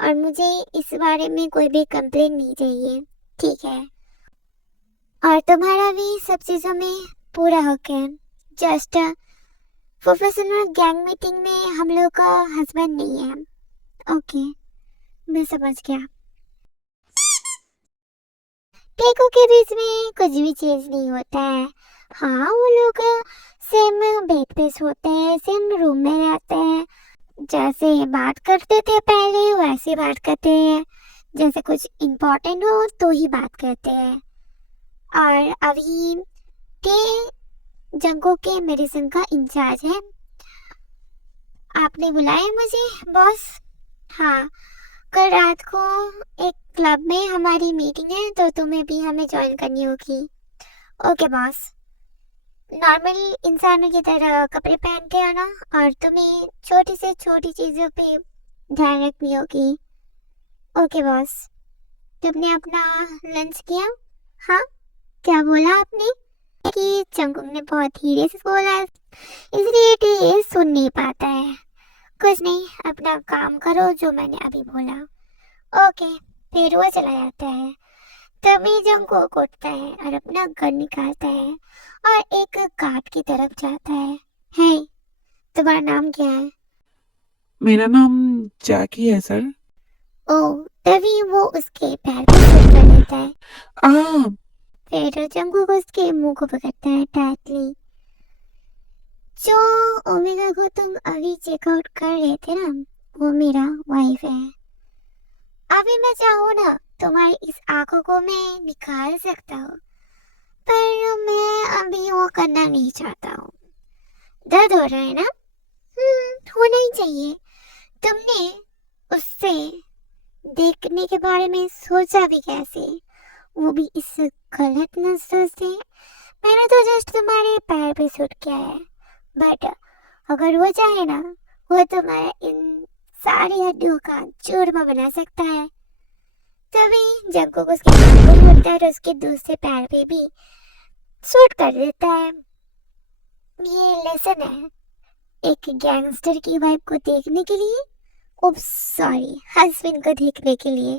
और मुझे इस बारे में कोई भी कंप्लेन नहीं चाहिए, ठीक है? और तुम्हारा भी सब चीज़ों में पूरा हक है। जस्ट प्रोफेशनल गैंग मीटिंग में हम लोग का हस्बैंड नहीं है। ओके, मैं समझ गया। टेकों के बीच में कुछ भी चीज नहीं होता है। हाँ, वो लोग सेम बेड पे सोते हैं, सेम रूम में रहते हैं, जैसे बात करते थे पहले वैसे बात करते हैं, जैसे कुछ इम्पोर्टेंट हो तो ही बात करते हैं। और अभी टे जंगो के मेडिसिन का इंचार्ज है। आपने बुलाया मुझे बॉस? हाँ, कल रात को एक क्लब में हमारी मीटिंग है, तो तुम्हें भी हमें ज्वाइन करनी होगी। Okay boss. नॉर्मल इंसानों की तरह कपड़े पहनते हो ना, और तुम्हें छोटी से छोटी चीजों पे ध्यान रखनी होगी। Okay boss. तुमने अपना लंच किया? हाँ, क्या बोला आपने? कि जंगकुक ने बहुत धीरे से बोला, इसलिए ये सुन नहीं पाता है। कुछ नहीं, अपना काम करो जो मैंने अभी बोला। ओके। फिर वो चला जाता है। तभी जंगकुक उठता है और अपना गन निकालता है और एक गार्ड की तरफ जाता है। हे, तुम्हारा नाम क्या है? मेरा नाम जैकी है सर। ओह, तभी वो उसके पैर पे शूट कर देता है। आ फिर जंगकुक उसके मुंह को पकड़ता है टाइटली। जो ओमेगा को तुम अभी चेकआउट कर रहे थे ना, वो मेरा वाइफ है। अभी मैं चाहूँ ना, तुम्हारी इस आंखों को मैं निकाल सकता हूँ, पर मैं अभी वो करना नहीं चाहता हूँ। दर्द हो रहा है ना? होना ही चाहिए। तुमने उससे देखने के बारे में सोचा भी कैसे, वो भी इस गलत नजरों से? मैंने तो जस्ट तुम्हारे पैर पे शूट किया है, बट अगर वो चाहे ना, वो तुम्हारा इन सारी हड्डियों का चूरमा बना सकता है। तभी जंगकुक उसके पैर को होता है और उसके दूसरे पैर पे भी शूट कर देता है। ये लेसन है एक गैंगस्टर की वाइफ को देखने के लिए, उप्स सॉरी, हस्बैंड को देखने के लिए।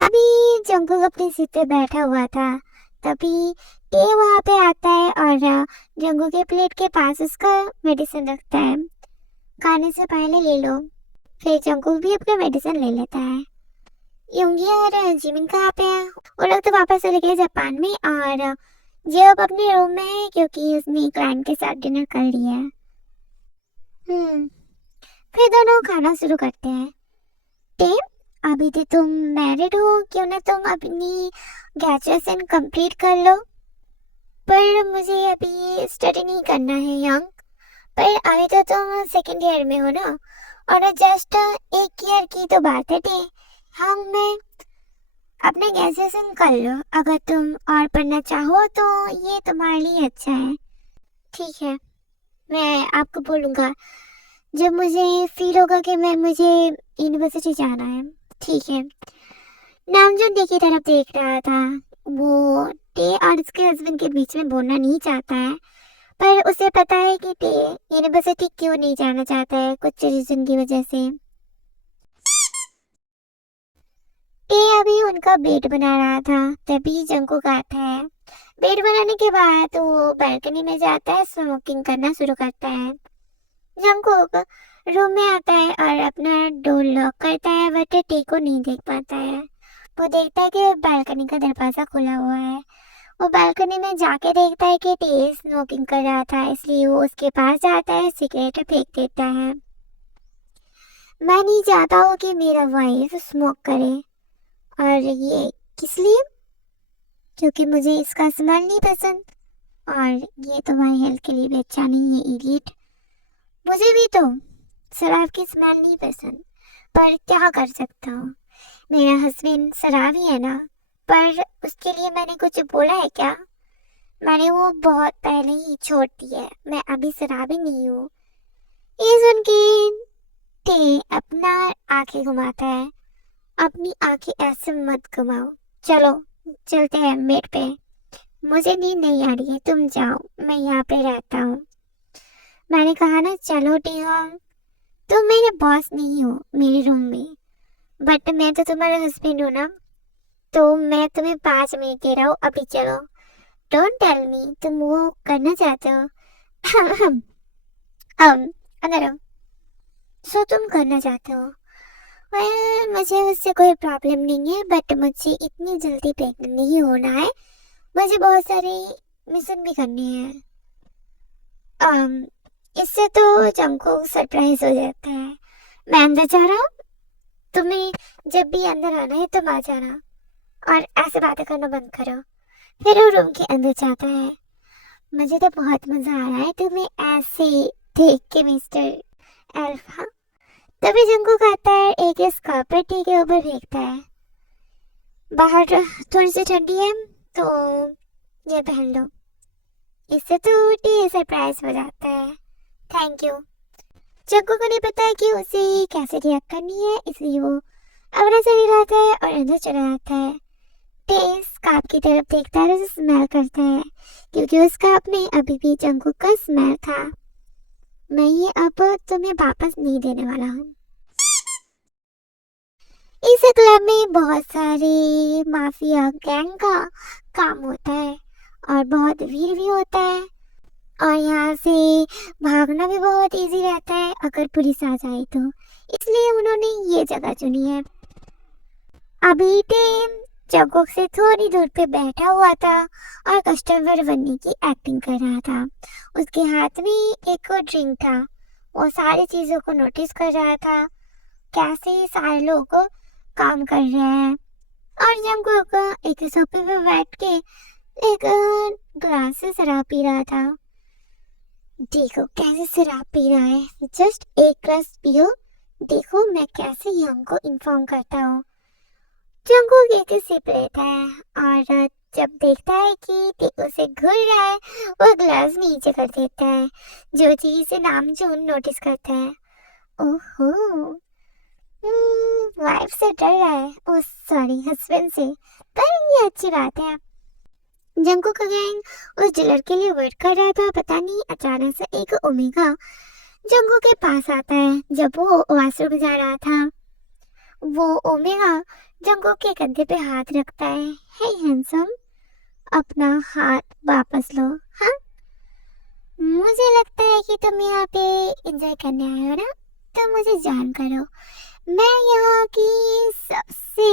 अभी जंगकुक अपनी सीट पे बैठा हुआ था, तभी टे वहां पे आता है और जंगकुक के प्लेट के पास उसका मेडिसिन रखता है। खाने से पहले ले लो। फिर जंगकुक भी अपना मेडिसिन ले लेता है। योंगी और जिमिन कहाँ पे है? वो लोग तो वापस चले गए जापान में, और जेब अपने रूम में है क्योंकि उसने क्लाइंट के साथ डिनर कर लिया है। फिर दोनों खाना शुरू करते हैं। टे, अभी तो तुम मैरिड हो, क्यों ना तुम अपनी ग्रेजुएशन कंप्लीट कर लो? पर मुझे अभी स्टडी नहीं करना है यंग। पर अभी तो तुम सेकेंड ईयर में हो ना, और जस्ट एक ईयर की तो बात है टे। हम मैं अपना ग्रेजुएशन कर लो, अगर तुम और पढ़ना चाहो तो ये तुम्हारे लिए अच्छा है। ठीक है, मैं आपको बोलूँगा जब मुझे फील होगा कि मुझे यूनिवर्सिटी जाना है। ठीक है। नामजोन टे की तरफ देख रहा था। वो टे और उसके हस्बैंड के बीच में बोलना नहीं चाहता है, पर उसे पता है कि टे यूनिवर्सिटी क्यों नहीं जाना चाहता है, कुछ रीजन की वजह से। टे अभी उनका बेड बना रहा था, तभी जंगकुक आता है। बेड बनाने के बाद वो बालकनी में जाता है, स्मोकिंग करना शुरू करता है। जंगकुक रूम में आता है और अपना डोर लॉक करता है, बट टे को नहीं देख पाता है। वो देखता है कि बालकनी का दरवाजा खुला हुआ है। वो बालकनी में जाके देखता है कि टे स्मोकिंग कर रहा था, इसलिए वो उसके पास जाता है, सिगरेट फेंक देता है। मैं नहीं चाहता हूँ कि मेरा वाइफ स्मोक करे, और ये किस लिए? क्योंकि मुझे इसका स्मेल नहीं पसंद, और ये तुम्हारी हेल्थ के लिए भी अच्छा नहीं है इडियट। मुझे भी तो शराब की स्मेल नहीं पसंद, पर क्या कर सकता हूँ, मेरा हस्बैंड शराबी है ना। पर उसके लिए मैंने कुछ बोला है क्या? मैंने वो बहुत पहले ही छोड़ दिया है, मैं अभी शराबी नहीं हूँ। ये सुन के टे अपना आंखें घुमाता है। अपनी आंखें ऐसे मत घुमाओ, चलो चलते हैं बेड पे। मुझे नींद नहीं आ रही है, तुम जाओ, मैं यहाँ पे रहता हूँ। मैंने कहा ना चलो टियोंग, तुम मेरे बॉस नहीं हो मेरे रूम में, बट मैं तो तुम्हारा हस्बैंड हूँ ना, तो मैं तुम्हें 5 मिनट दे रहा हूँ, अभी चलो। डोंट टेल मी तुम वो करना चाहते हो। अंदर आओ। सो तुम करना चाहते हो? मुझे उससे कोई प्रॉब्लम नहीं है, बट मुझे इतनी जल्दी प्रेग्नेंट नहीं होना है, मुझे बहुत सारे मिशन भी करने हैं। इससे तो जंको सरप्राइज हो जाता है। मैं अंदर जा रहा हूँ, तुम्हें जब भी अंदर आना है तुम आ जाना, और ऐसे बातें करना बंद करो। फिर वो रूम के अंदर जाता है। मुझे तो बहुत मजा आ रहा है तुम्हें ऐसे देख के मिस्टर अल्फा। तभी जंको आता है, एक इस कार्पेट के ऊपर फेंकता है। बाहर थोड़ी सी ठंडी है तो ये पहन लो, इससे तो टी सरप्राइज हो जाता है। Thank you. जंको को नहीं पता है कि उसे कैसे रिएक्ट करनी है, इसलिए वो अपना सर हिलाता है और अंदर चला जाता है। टेस्ट काप की तरफ देखता है और उसे स्मेल करता है, क्योंकि उस काप में अभी भी जंको का स्मेल था। मैं ये अब तुम्हें वापस नहीं देने वाला हूँ। इस क्लब में बहुत सारे माफिया गैंग का काम होता है और बहुत भीड़ भी होता है, और यहाँ से भागना भी बहुत इजी रहता है अगर पुलिस आ जाए तो, इसलिए उन्होंने ये जगह चुनी है। अभी टेम चौकोक से थोड़ी दूर पे बैठा हुआ था और कस्टमर बनने की एक्टिंग कर रहा था। उसके हाथ में एक ड्रिंक था, वो सारी चीजों को नोटिस कर रहा था, कैसे सारे लोग काम कर रहे हैं। और जंको एक सोफे पे बैठ के एक ग्लास से शराब पी रहा था। देखो कैसे शराब पी रहा है, जस्ट एक ग्लास पियो, देखो मैं कैसे यंग को इन्फॉर्म करता हूँ। जंको एक सिप लेता है और जब देखता है कि टेको से घुल रहा है, वो ग्लास नीचे कर देता है। जो चीज से नाम जून नोटिस करता है। ओहो, वाइफ से डर रहा है, ओ सॉरी हस्बैंड से, पर ये अच्छी बात है। जंको का गैंग उस डीलर के लिए वेट कर रहा था। पता नहीं अचानक से एक ओमेगा जंको के पास आता है जब वो वॉशरूम जा रहा था। वो ओमेगा जंको के कंधे पे हाथ रखता है। हे हैंडसम, अपना हाथ वापस लो। हाँ, मुझे लगता है कि तुम यहाँ पे एंजॉय करने आए हो ना, तो मुझे जान करो, मैं यहाँ की सबसे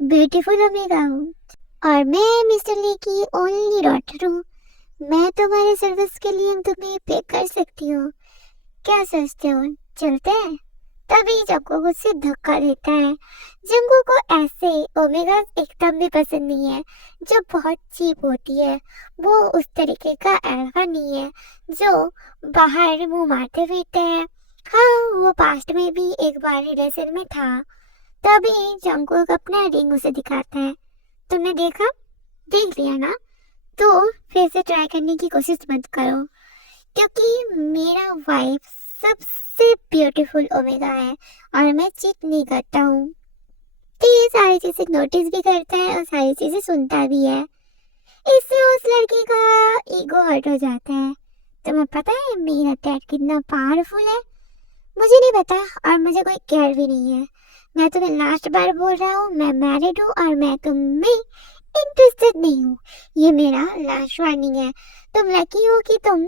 ब्यूटीफुल ओमेगा हूँ और मैं मिस्टर ली की ओनली डॉटर हूँ। मैं तुम्हारे सर्विस के लिए तुम्हें पे कर सकती हूँ, क्या सोचते हो? चलते हैं? तभी जंको उसे धक्का देता है। जंको को ऐसे ओमेगा एकदम भी पसंद नहीं है, जो बहुत चीप होती है। वो उस तरीके का अल्फा नहीं है जो बाहर मुंह मारते फिरते हैं। हाँ, वो पास्ट में भी एक बार रिलेशन में था। तभी जंको अपना रिंग उसे दिखाता है। तुमने देखा? देख लिया ना? तो फिर से ट्राई करने की कोशिश मत करो, क्योंकि मेरा वाइफ सबसे ब्यूटीफुल ओमेगा है और मैं चीट नहीं करता हूँ। तो ये सारी चीजें नोटिस भी करता है और सारी चीजें सुनता भी है। इससे उस लड़की का ईगो हर्ट हो जाता है। तुम्हें पता है मेरा डैड कितना पावरफुल है? मुझे नहीं पता और मुझे कोई केयर भी नहीं है। मैं तुम्हें लास्ट बार बोल रहा हूँ, मैं मैरिड हूँ और मैं तुम में इंटरेस्टेड नहीं हूँ। ये मेरा लास्ट वार्निंग है। तुम लकी हो कि तुम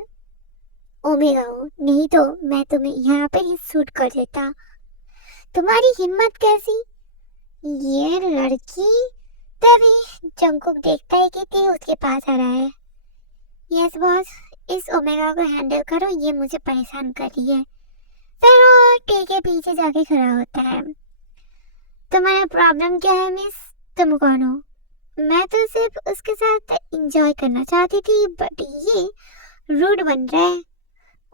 ओमेगा हो, नहीं तो मैं तुम्हें यहाँ पे ही शूट कर देता। तुम्हारी हिम्मत कैसी? ये लड़की। तभी जंकुक देखता है कि टी उसके पास आ रहा है। यस बॉस, इस ओमेगा को हैंडल करो, ये मुझे परेशान कर रही है। फिर वो टी के पीछे जाके खड़ा होता है। तुम्हारा प्रॉब्लम क्या है मिस? तुम कौन हो? मैं तो सिर्फ उसके साथ एंजॉय करना चाहती थी, बट ये रूड बन रहा है।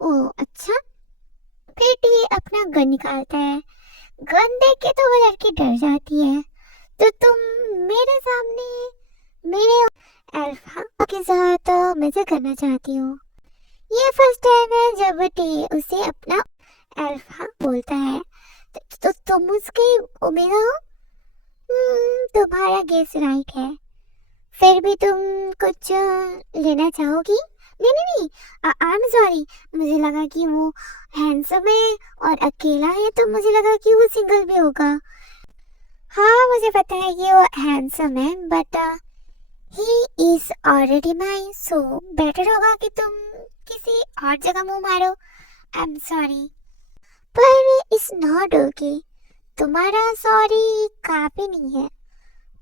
ओह अच्छा। फिर टी अपना गन निकालता है। गन देख के तो वो लड़की डर जाती है। तो तुम मेरे सामने मेरे अल्फा के साथ मजे करना चाहती हो? ये फर्स्ट टाइम है जब टी उसे अपना अल्फा बोलता है। तो तुम उसके ओमेगा हो? तुम्हारा गेस राइट है। फिर भी तुम कुछ लेना चाहोगी? नहीं नहीं नहीं, आई एम सॉरी, मुझे लगा कि वो हैंडसम है और अकेला है, तो मुझे लगा कि वो सिंगल भी होगा। हाँ मुझे पता है कि वो हैंडसम है, but he is already my, so better होगा कि तुम किसी और जगह मुंह मारो। आई एम सॉरी, पर इट्स नॉट ओके। तुम्हारा सॉरी काफी नहीं है,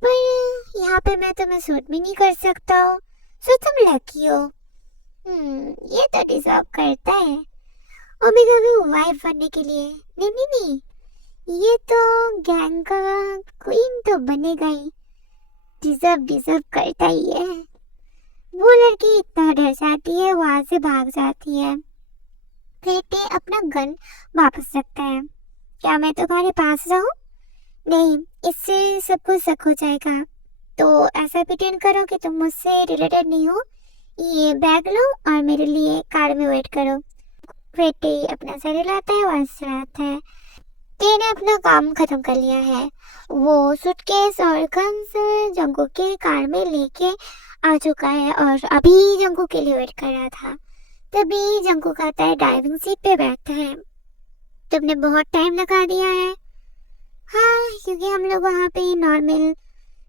पर यहाँ पे मैं तुम्हें सूट भी नहीं कर सकता हूँ, सो तुम लकी हो। ये तो डिजर्व करता है ओमेगा की वाइफ बनने के लिए। नहीं नहीं नहीं, ये तो गैंग का क्वीन तो बनेगा ही, डिजर्व डिजर्व करता ही है। वो लड़की इतना डर जाती है, वहां से भाग जाती है, फिर अपना गन वापस रखता है। क्या मैं तुम्हारे पास रहूं? नहीं, इससे सब कुछ शक हो जाएगा, तो ऐसा प्रिटेंड करो कि तुम मुझसे रिलेटेड नहीं हो। ये बैग लो और मेरे लिए कार में वेट करो। बेटे अपना सर लाता है, वहां से आता है। टे ने अपना काम खत्म कर लिया है, वो सूटकेस और गन्स जंगू के कार में लेके आ चुका है और अभी जंगू के लिए वेट कर रहा था। तभी जंगू आता है, ड्राइविंग सीट पे बैठता है। तुमने बहुत टाइम लगा दिया है। हाँ, क्योंकि हम लोग वहाँ पे नॉर्मल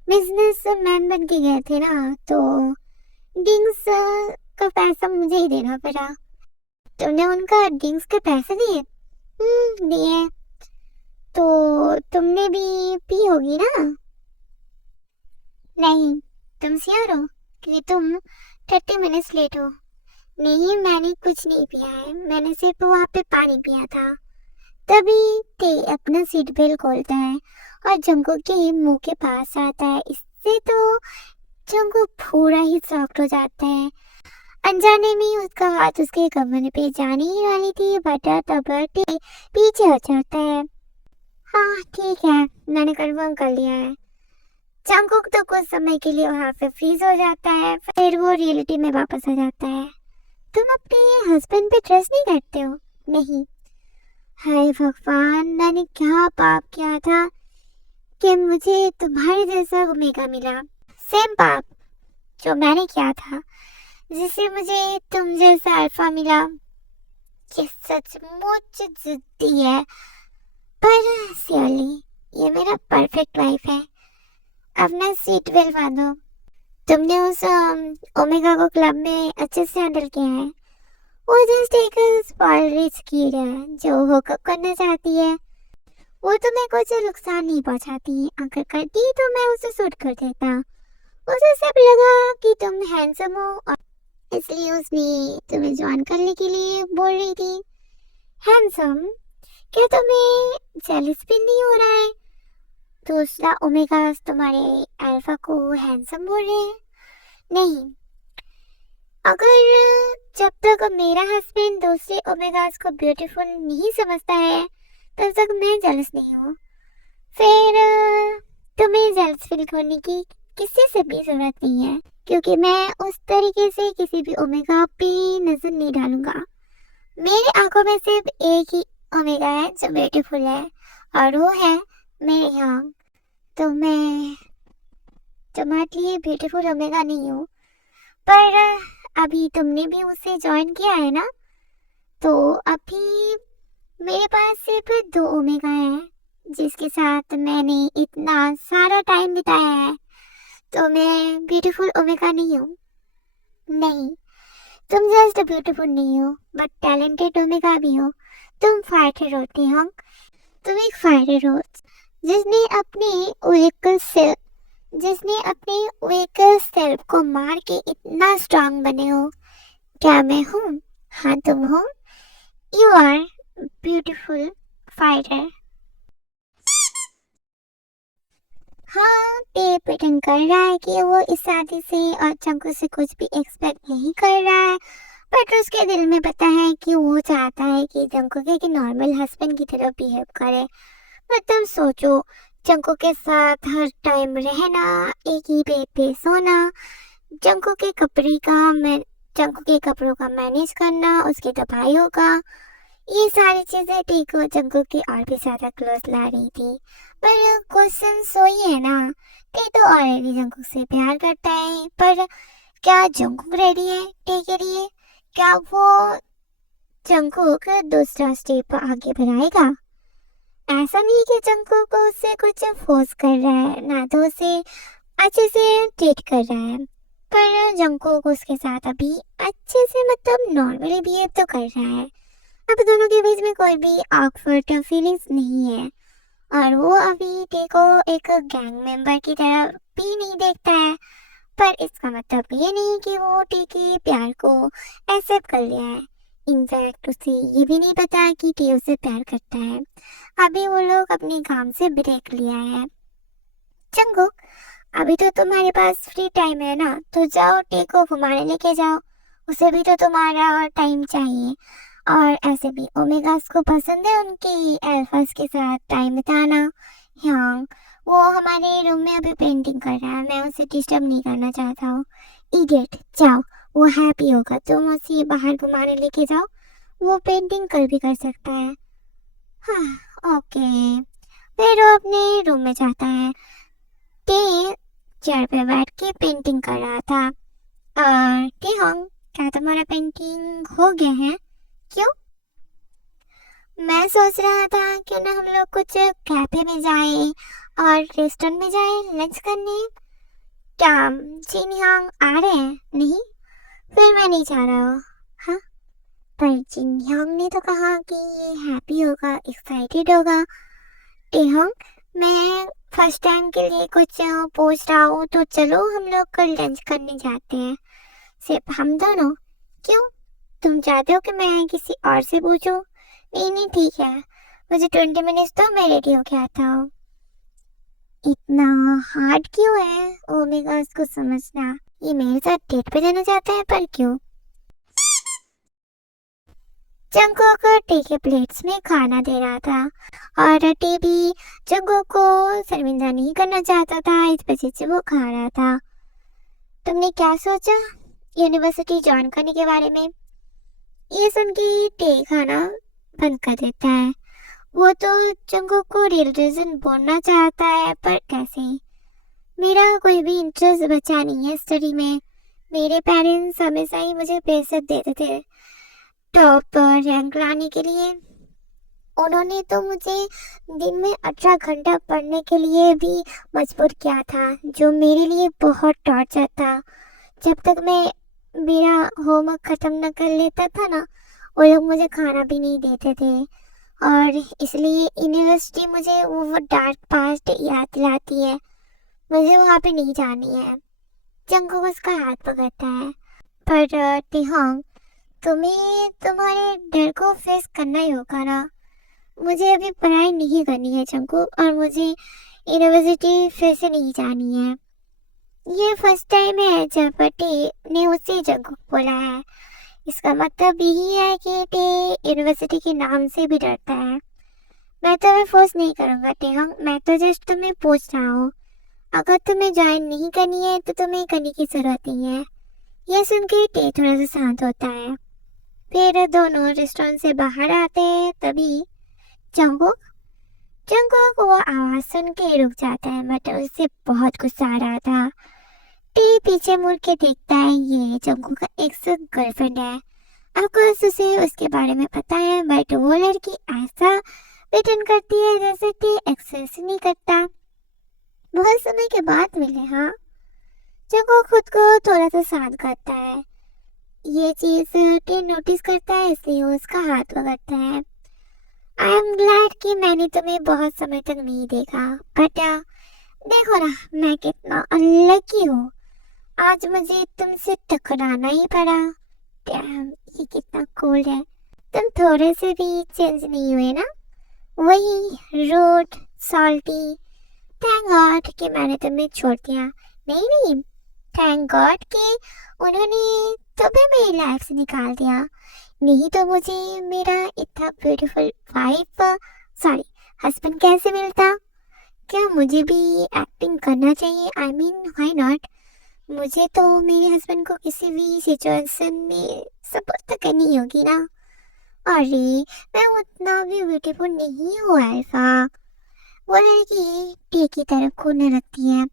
बिजनेस मैन बन के गए थे ना, तो ड्रिंक्स का पैसा मुझे ही देना पड़ा। तुमने उनका ड्रिंक्स के पैसे दिए? दिए। तो तुमने भी पी होगी ना? नहीं, तुम श्योर हो? क्योंकि तुम 30 मिनट्स लेट हो। नहीं, मैंने कुछ नहीं पिया है, मैंने सिर्फ वहाँ पे पानी पिया था। तभी ते अपना सीट बेल्ट खोलता है और जंगू के मुंह के पास आता है। इससे तो जंगू पूरा ही सॉफ्ट हो जाता है। अनजाने में उसका हाथ उसके कमर पे जाने ही वाली थी, बट तब ते पीछे हो जाता है। हाँ ठीक है, मैंने कंफर्म कर लिया है। जंगूक तो कुछ समय के लिए वहाँ पे फ्रीज हो जाता है, फिर वो रियलिटी में वापस आ जाता है। तुम अपने हस्बैंड पे ट्रस्ट नहीं करते हो? नहीं। हाय भगवान, मैंने क्या पाप किया था कि मुझे तुम्हारे जैसा ओमेगा मिला। सेम पाप जो मैंने किया था, जिससे मुझे तुम जैसा अल्फा मिला। ये सचमुच जिद्दी है, पर सियरली ये मेरा परफेक्ट वाइफ है। अपना सीट बेल्ट बांधो। तुमने उस ओमेगा को क्लब में अच्छे से हैंडल किया है। वो जस्ट एक स्पॉइल रिच किड है जो हुकअप करना चाहती है। वो तुम्हें कुछ नुकसान नहीं पहुंचाती, अगर करती तो मैं उसे शूट कर देता। उसे सब लगा कि तुम हैंडसम हो और इसलिए उसने तुम्हें ज्वाइन करने के लिए बोल रही थी। हैंडसम? क्या तुम्हें जेलस फील नहीं हो रहा है? दूसरा ओमेगा तुम्हारे अल्फा को हैंडसम बोल रहे हैं? नहीं, अगर जब तक मेरा हस्बैंड दूसरे ओमेगास को ब्यूटीफुल नहीं समझता है, तब तक मैं जेलस नहीं हूँ। फिर तुम्हें जेलस फील करने की किसी से भी जरूरत नहीं है, क्योंकि मैं उस तरीके से किसी भी ओमेगा पे नजर नहीं डालूंगा। मेरी आंखों में सिर्फ एक ही ओमेगा है जो ब्यूटीफुल है, और वो है मेरे यहाँ। तो मैं तुम्हारे लिए ब्यूटीफुल ओमेगा नहीं हूँ, पर अभी तुमने भी उसे ज्वाइन किया है ना, तो अभी मेरे पास सिर्फ 2 ओमेगा है जिसके साथ मैंने इतना सारा टाइम बिताया है। तो मैं ब्यूटीफुल ओमेगा नहीं हूँ। नहीं, तुम जस्ट ब्यूटीफुल नहीं हो, बट टैलेंटेड ओमेगा भी हो। तुम फाइटर होती हो। तुम एक फाइटर हो जिसने अपने सेल्फ को मार के इतना स्ट्रांग बने हो। क्या मैं हूँ? हाँ तुम हो। You are beautiful fighter. हाँ, ये प्रिटेंड कर रहा है कि वो इस शादी से और चंकू से कुछ भी एक्सपेक्ट नहीं कर रहा है, बट उसके दिल में पता है कि वो चाहता है कि जंकू के नॉर्मल हस्बैंड की तरह बिहेव करे। मतलब सोचो, जंकू के साथ हर टाइम रहना, एक ही बेड पे सोना, जंकू के कपड़ों का मैनेज करना, उसके दवाइयों का, ये सारी चीजें टी को जंकू के और भी ज्यादा क्लोज ला रही थी। पर क्वेश्चन वही है ना, टी तो ऑलरेडी जंकू से प्यार करता है, पर क्या जंकुक रेडी है टे के लिए? क्या वो जंकुक दूसरा स्टेप आगे बढ़ाएगा? ऐसा नहीं कि जंकुक को उससे कुछ फोर्स कर रहा है, ना तो उसे अच्छे से ट्रीट कर रहा है, पर जंकुक उसके साथ अभी अच्छे से मतलब नॉर्मली बिहेव तो कर रहा है। अब दोनों के बीच में कोई भी ऑकवर्ड फीलिंग्स नहीं है और वो अभी टे को एक गैंग मेंबर की तरह भी नहीं देखता है। पर इसका मतलब ये नहीं कि वो टे के प्यार को एक्सेप्ट कर लिया है। इनफैक्ट उसे ये भी नहीं पता कि टे उसे प्यार करता है। अभी वो लोग अपने काम से ब्रेक लिया है। जंकुक, अभी तो तुम्हारे पास फ्री टाइम है ना, तो जाओ टे को घुमाने लेके जाओ। उसे भी तो तुम्हारा टाइम चाहिए। और ऐसे भी ओमेगास को पसंद है उनकी अल्फास के साथ टाइम बिताना। हाँ, वो हमारे रूम में अभी पेंटिंग कर रहा है, मैं उसे डिस्टर्ब नहीं करना चाहता हूँ। इडियट, जाओ, वो हैप्पी होगा, तुम उसे बाहर घुमाने लेके जाओ, वो पेंटिंग कल भी कर सकता है। हाँ, ओके। फिर वो अपने रूम में जाता है। टे चेयर पे बैठ के पेंटिंग कर रहा था। और टे होंग, क्या तुम्हारा पेंटिंग हो गया है? क्यों? मैं सोच रहा था कि ना हम लोग कुछ कैफे में जाए और रेस्टोरेंट में जाए लंच करने। क्या जिन यांग आ रहे हैं? नहीं, फिर मैं नहीं जा रहा हूँ। हाँ, पर जिन यांग ने तो कहा कि ये हैप्पी होगा, एक्साइटेड होगा। टेहोंग, मैं फर्स्ट टाइम के लिए कुछ पूछ रहा हूँ, तो चलो हम लोग कल लंच करने जाते हैं, सिर्फ हम दोनों। क्यों, तुम चाहते हो कि मैं किसी और से पूछूं? नहीं नहीं, ठीक है, मुझे 20 मिनट्स तो मैं रेडी होके आता हूँ। इतना हार्ड क्यों है ओमेगा उसको समझना? ये मेरे साथ डेट पे जाना चाहता है, पर क्यों? जंकुक को टे के प्लेट्स में खाना दे रहा था और टे भी जंकुक को शर्मिंदा नहीं करना चाहता था, इस वजह से वो खा रहा था। तुमने क्या सोचा यूनिवर्सिटी ज्वाइन करने के बारे में? ये सुन के टे खाना बंद कर देता है। वो तो जंकुक को रियल रीजन बोलना चाहता है, पर कैसे? मेरा कोई भी इंटरेस्ट बचा नहीं है स्टडी में। मेरे पेरेंट्स हमेशा ही मुझे पैसे देते थे टॉप रैंक लाने के लिए। उन्होंने तो मुझे दिन में 18 घंटा पढ़ने के लिए भी मजबूर किया था, जो मेरे लिए बहुत टॉर्चर था। जब तक मैं मेरा होमवर्क खत्म न कर लेता था ना, वो लोग मुझे खाना भी नहीं देते थे। और इसलिए यूनिवर्सिटी मुझे वो डार्क पास्ट याद दिलाती है। मुझे वहाँ पे नहीं जानी है। जंकुक उसका हाथ पकड़ता है। पर टेहोंग, तुम्हें तुम्हारे डर को फेस करना ही होगा ना। मुझे अभी पढ़ाई नहीं करनी है जंकुक, और मुझे यूनिवर्सिटी फिर से नहीं जानी है। ये फर्स्ट टाइम है जब टे ने उसे जंकुक बोला है। इसका मतलब यही है कि टे यूनिवर्सिटी के नाम से भी डरता है। मैं तुम्हें फोर्स नहीं करूंगा टेहोंग, मैं तो जस्ट तुम्हें पूछ रहा हूँ। अगर तुम्हें ज्वाइन नहीं करनी है तो तुम्हें करने की जरूरत नहीं है। यह सुन के टे थोड़ा सा शांत होता है। फिर दोनों रेस्टोरेंट से बाहर आते हैं, तभी जंकुक जंकुक वो आवाज सुन के रुक जाता है, बट उससे बहुत गुस्सा आ रहा था। टी पीछे मुड़ के देखता है, ये जंकुक का एक्स गर्लफ्रेंड है। ऑफकोर्स उसे उसके बारे में पता है, बट वो लड़की ऐसा रिटर्न करती है जैसे टी एक्सेस नहीं करता। बहुत समय के बाद मिले। हाँ, जंकुक खुद को थोड़ा सा शांत करता है। ये चीज टी नोटिस करता है, इसलिए वो उसका हाथ पकड़ता है। आई एम ग्लैड कि मैंने तुम्हें बहुत समय तक नहीं देखा, बट देखो ना मैं कितना अनलकी हूँ। आज मुझे तुमसे टकराना ही पड़ा। डैम, ये कितना कोल्ड है। तुम थोड़े से भी चेंज नहीं हुए ना, वही रूड सॉल्टी। थैंक गॉड कि मैंने तुम्हें छोड़ दिया। नहीं नहीं, थैंक गॉड कि उन्होंने तुम्हें मेरी लाइफ से निकाल दिया। नहीं तो मुझे मेरा इतना ब्यूटीफुल वाइफ सॉरी हस्बैंड कैसे मिलता? क्या मुझे भी एक्टिंग करना चाहिए? I mean why not? मुझे तो मेरे हस्बैंड को किसी भी सिचुएशन में सपोर्ट करनी होगी ना। अरे, मैं उतना भी ब्यूटीफुल नहीं हूँ अल्फा। वो लड़की टे की तरफ घूरने लगती है।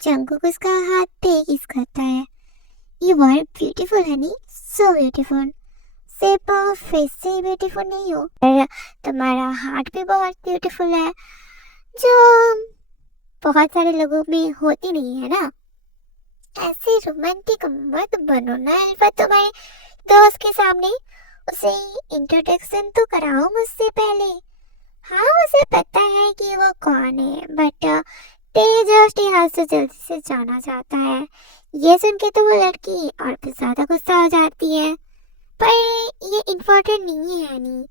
जंकुक उसका हाथ टे किस करता है। You are beautiful honey, so beautiful. सिर्फ फेस से ब्यूटीफुल नहीं हो, पर तुम्हारा हार्ट भी बहुत ब्यूटीफुल है, जो बहुत सारे लोगों में होती नहीं है ना। ऐसे रोमांटिक मत बनो ना अल्फा, तुम्हारे दोस्त के सामने। उसे इंट्रोडक्शन तो कराओ मुझसे पहले। हाँ, उसे पता है कि वो कौन है, बट तेज यहाँ से जल्दी से जाना चाहता है। ये सुन के तो वो लड़की और भी ज्यादा गुस्सा हो जाती है। पर ये इम्पोर्टेंट नहीं है हनी,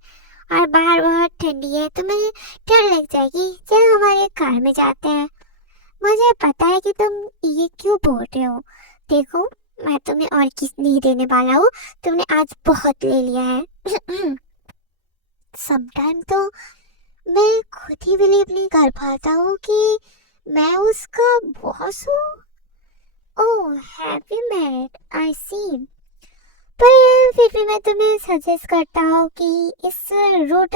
और बाहर बहुत ठंडी है, तुम्हें डर लग जाएगी जब हमारे कार में जाते हैं। मुझे पता है कि तुम ये क्यों बोल रहे हो। देखो, मैं तुम्हें और किस नहीं देने वाला हूँ, तुमने आज बहुत ले लिया है। समटाइम तो मैं खुद ही बिलीव नहीं कर पाता हूँ कि मैं उसका बॉस हूँ। ओह, हैप्पी मैरिड, आई सी। पर फिर भी मैं तुम्हें सजेस्ट करता हूँ कि इस रूट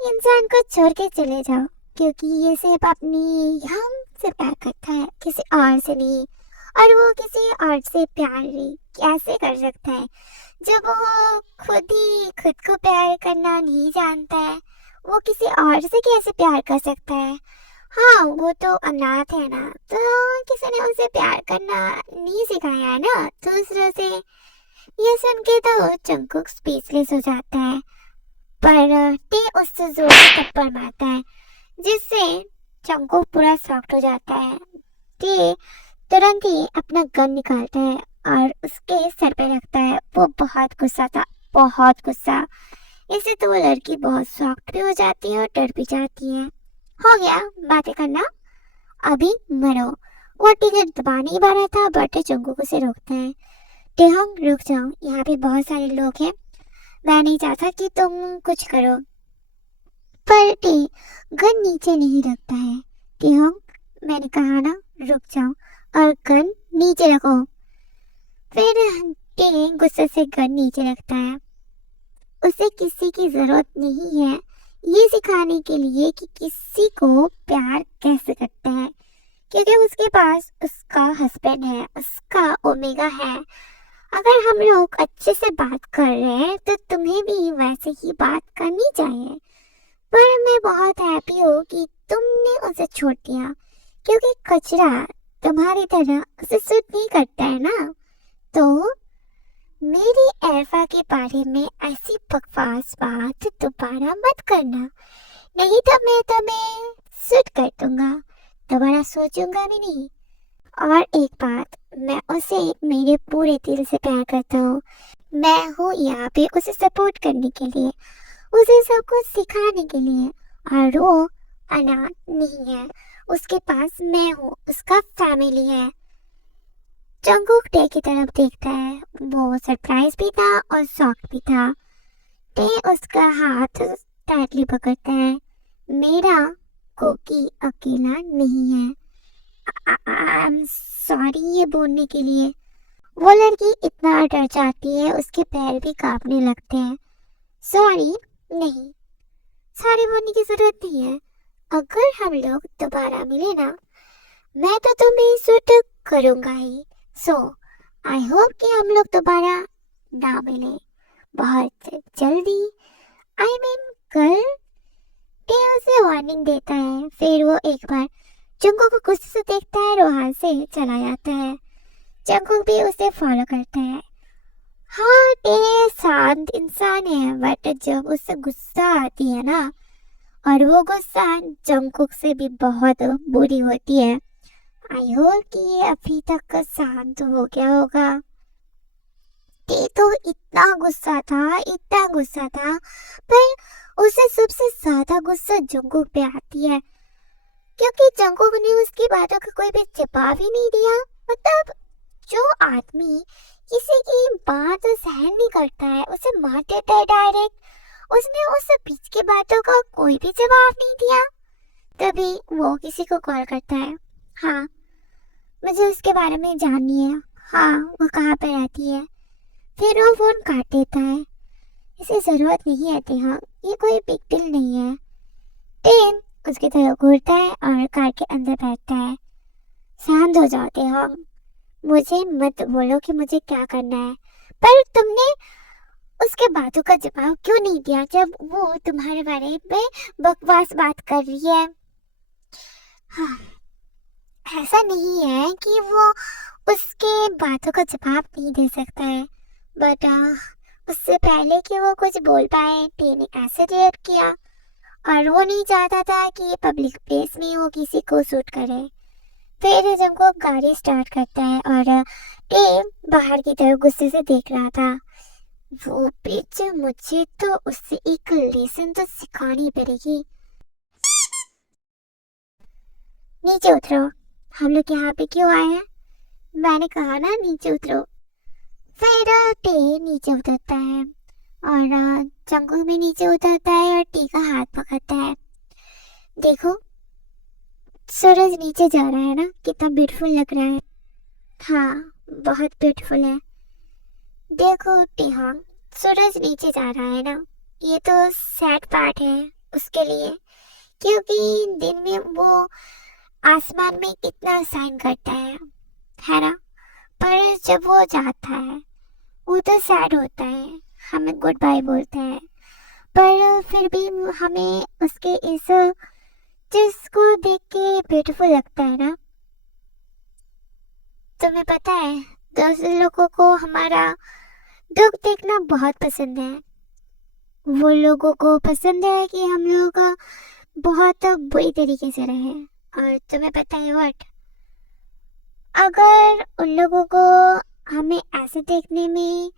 इंसान को छोड़ के चले जाओ, क्योंकि ये सिर्फ अपनी हम से प्यार करता है, किसी और से नहीं। और वो किसी और से प्यार कैसे कर सकता है जब वो खुद ही खुद को प्यार करना नहीं जानता है। वो किसी और से कैसे प्यार कर सकता है। हाँ, वो तो अनाथ है ना, तो किसी ने उसे प्यार करना नहीं सिखाया है ना दूसरों से। ये सुन के तो जंगकुक स्पीचलेस हो जाता है, पर टे उससे जोर से थप्पड़ मारता है, जिससे जंगकुक पूरा शॉक्ड हो जाता है। टे तुरंत ही अपना गन निकालता है और उसके सर पे रखता है। वो बहुत गुस्सा था, बहुत गुस्सा। इससे तो वो लड़की बहुत शॉक्ड भी हो जाती है और डर भी जाती है। हो गया बातें करना, अभी मरो। वो टिकट दबा नहीं पा रहा था, बट जंगकुक उसे रोकता है। टेहोंग, रुक जाओ, यहाँ पे बहुत सारे लोग हैं, मैं नहीं चाहता कि तुम कुछ करो। पर टे गन नीचे नहीं रखता है। टेहोंग, मैंने कहा ना, रुक जाओ और गन नीचे रखो। फिर टे गुस्से से गन नीचे रखता है। उसे किसी की जरूरत नहीं है ये सिखाने के लिए कि किसी को प्यार कैसे करते हैं, क्योंकि उसके पास उसका हस्बैंड है, उसका ओमेगा है। अगर हम लोग अच्छे से बात कर रहे हैं तो तुम्हें भी वैसे ही बात करनी चाहिए। पर मैं बहुत हैप्पी हूँ कि तुमने उसे छोड़ दिया, क्योंकि कचरा तुम्हारी तरह उसे सूट नहीं करता है ना। तो मेरी अल्फा के बारे में ऐसी बकवास बात दोबारा मत करना, नहीं तो मैं तुम्हें सूट कर दूंगा, दोबारा सोचूंगा भी नहीं। और एक बात, मैं उसे मेरे पूरे दिल से प्यार करता हूँ। मैं हूँ यहाँ पे उसे सपोर्ट करने के लिए, उसे सब कुछ सिखाने के लिए। और वो अनाथ नहीं है, उसके पास मैं हूँ, उसका फैमिली है। जंगकुक टे की तरफ देखता है, वो सरप्राइज भी था और शॉक भी था। टे उसका हाथ टाइटली पकड़ता है। मेरा कोकी अकेला नहीं है। आई एम सॉरी ये बोलने के लिए। वो लड़की इतना डर जाती है, उसके पैर भी कांपने लगते हैं। सॉरी नहीं, सॉरी बोलने की जरूरत नहीं है। अगर हम लोग दोबारा मिले ना, मैं तो तुम्हें सूट करूंगा ही। सो आई होप कि हम लोग दोबारा ना मिले बहुत जल्दी, आई मीन कल। टे उसे वार्निंग देता है। फिर वो एक बार जंगकुक को गुस्से से देखता है और वहां से चला जाता है। जंगकुक भी उसे फॉलो करता है। हाँ, टे शांत इंसान है, बट जब उसे गुस्सा आती है ना, और वो गुस्सा जंगकुक से भी बहुत बुरी होती है। आई होप कि ये अभी तक शांत हो गया होगा। टे तो इतना गुस्सा था, इतना गुस्सा था, पर उसे सबसे ज्यादा गुस्सा जंगकुक पे आती है, क्योंकि जंगकुक ने उसकी बातों का कोई भी जवाब ही नहीं दिया। मतलब जो आदमी किसी की बात सहन नहीं करता है, उसे मार देता है डायरेक्ट, उसने उस बीच की बातों का कोई भी जवाब नहीं दिया। तभी वो किसी को कॉल करता है। हाँ, मुझे उसके बारे में जाननी है। हाँ, वो कहाँ पे रहती है। फिर वो फोन काट देता है। इसे जरूरत नहीं है हाँ, ये कोई बिग डील नहीं है। टेन उसकी तरफ घूरता है और कार के अंदर बैठता है। शांत हो जाते हम, मुझे मत बोलो कि मुझे क्या करना है, पर तुमने उसके बातों का जवाब क्यों नहीं दिया जब वो तुम्हारे बारे में बकवास बात कर रही है? हाँ, ऐसा नहीं है कि वो उसके बातों का जवाब नहीं दे सकता है, बट उससे पहले कि वो कुछ बोल पाए टी ने ऐसे रिएक्ट किया, और वो नहीं चाहता था कि ये पब्लिक प्लेस में वो किसी को शूट करे। फिर जब वो गाड़ी स्टार्ट करता है और टी बाहर की तरफ गुस्से से देख रहा था, वो पिच मुझे तो उससे एक लेसन तो सिखानी पड़ेगी। नीचे उतरो, हम लोग यहाँ पे क्यों आए हैं? मैंने कहा ना नीचे उतरो। फिर टी नीचे उतरता है और जंगल में नीचे उतरता है और टी का हाथ पकड़ता है। देखो, सूरज नीचे जा रहा है ना, कितना ब्यूटीफुल लग रहा है। हाँ, बहुत ब्यूटीफुल है। देखो टी, हाँ, सूरज नीचे जा रहा है ना, ये तो सैड पार्ट है उसके लिए, क्योंकि दिन में वो आसमान में कितना शाइन करता है ना, पर जब वो जाता है वो तो सैड होता है, हमें गुड बाय बोलता है, पर फिर भी हमें उसके इस चीज को देख के ब्यूटीफुल लगता है ना। तुम्हें पता है, दूसरे लोगों को हमारा दुख देखना बहुत पसंद है। वो लोगों को पसंद है कि हम लोग बहुत बुरी तरीके से रहे, और तुम्हें पता है व्हाट, अगर उन लोगों को हमें ऐसे देखने में,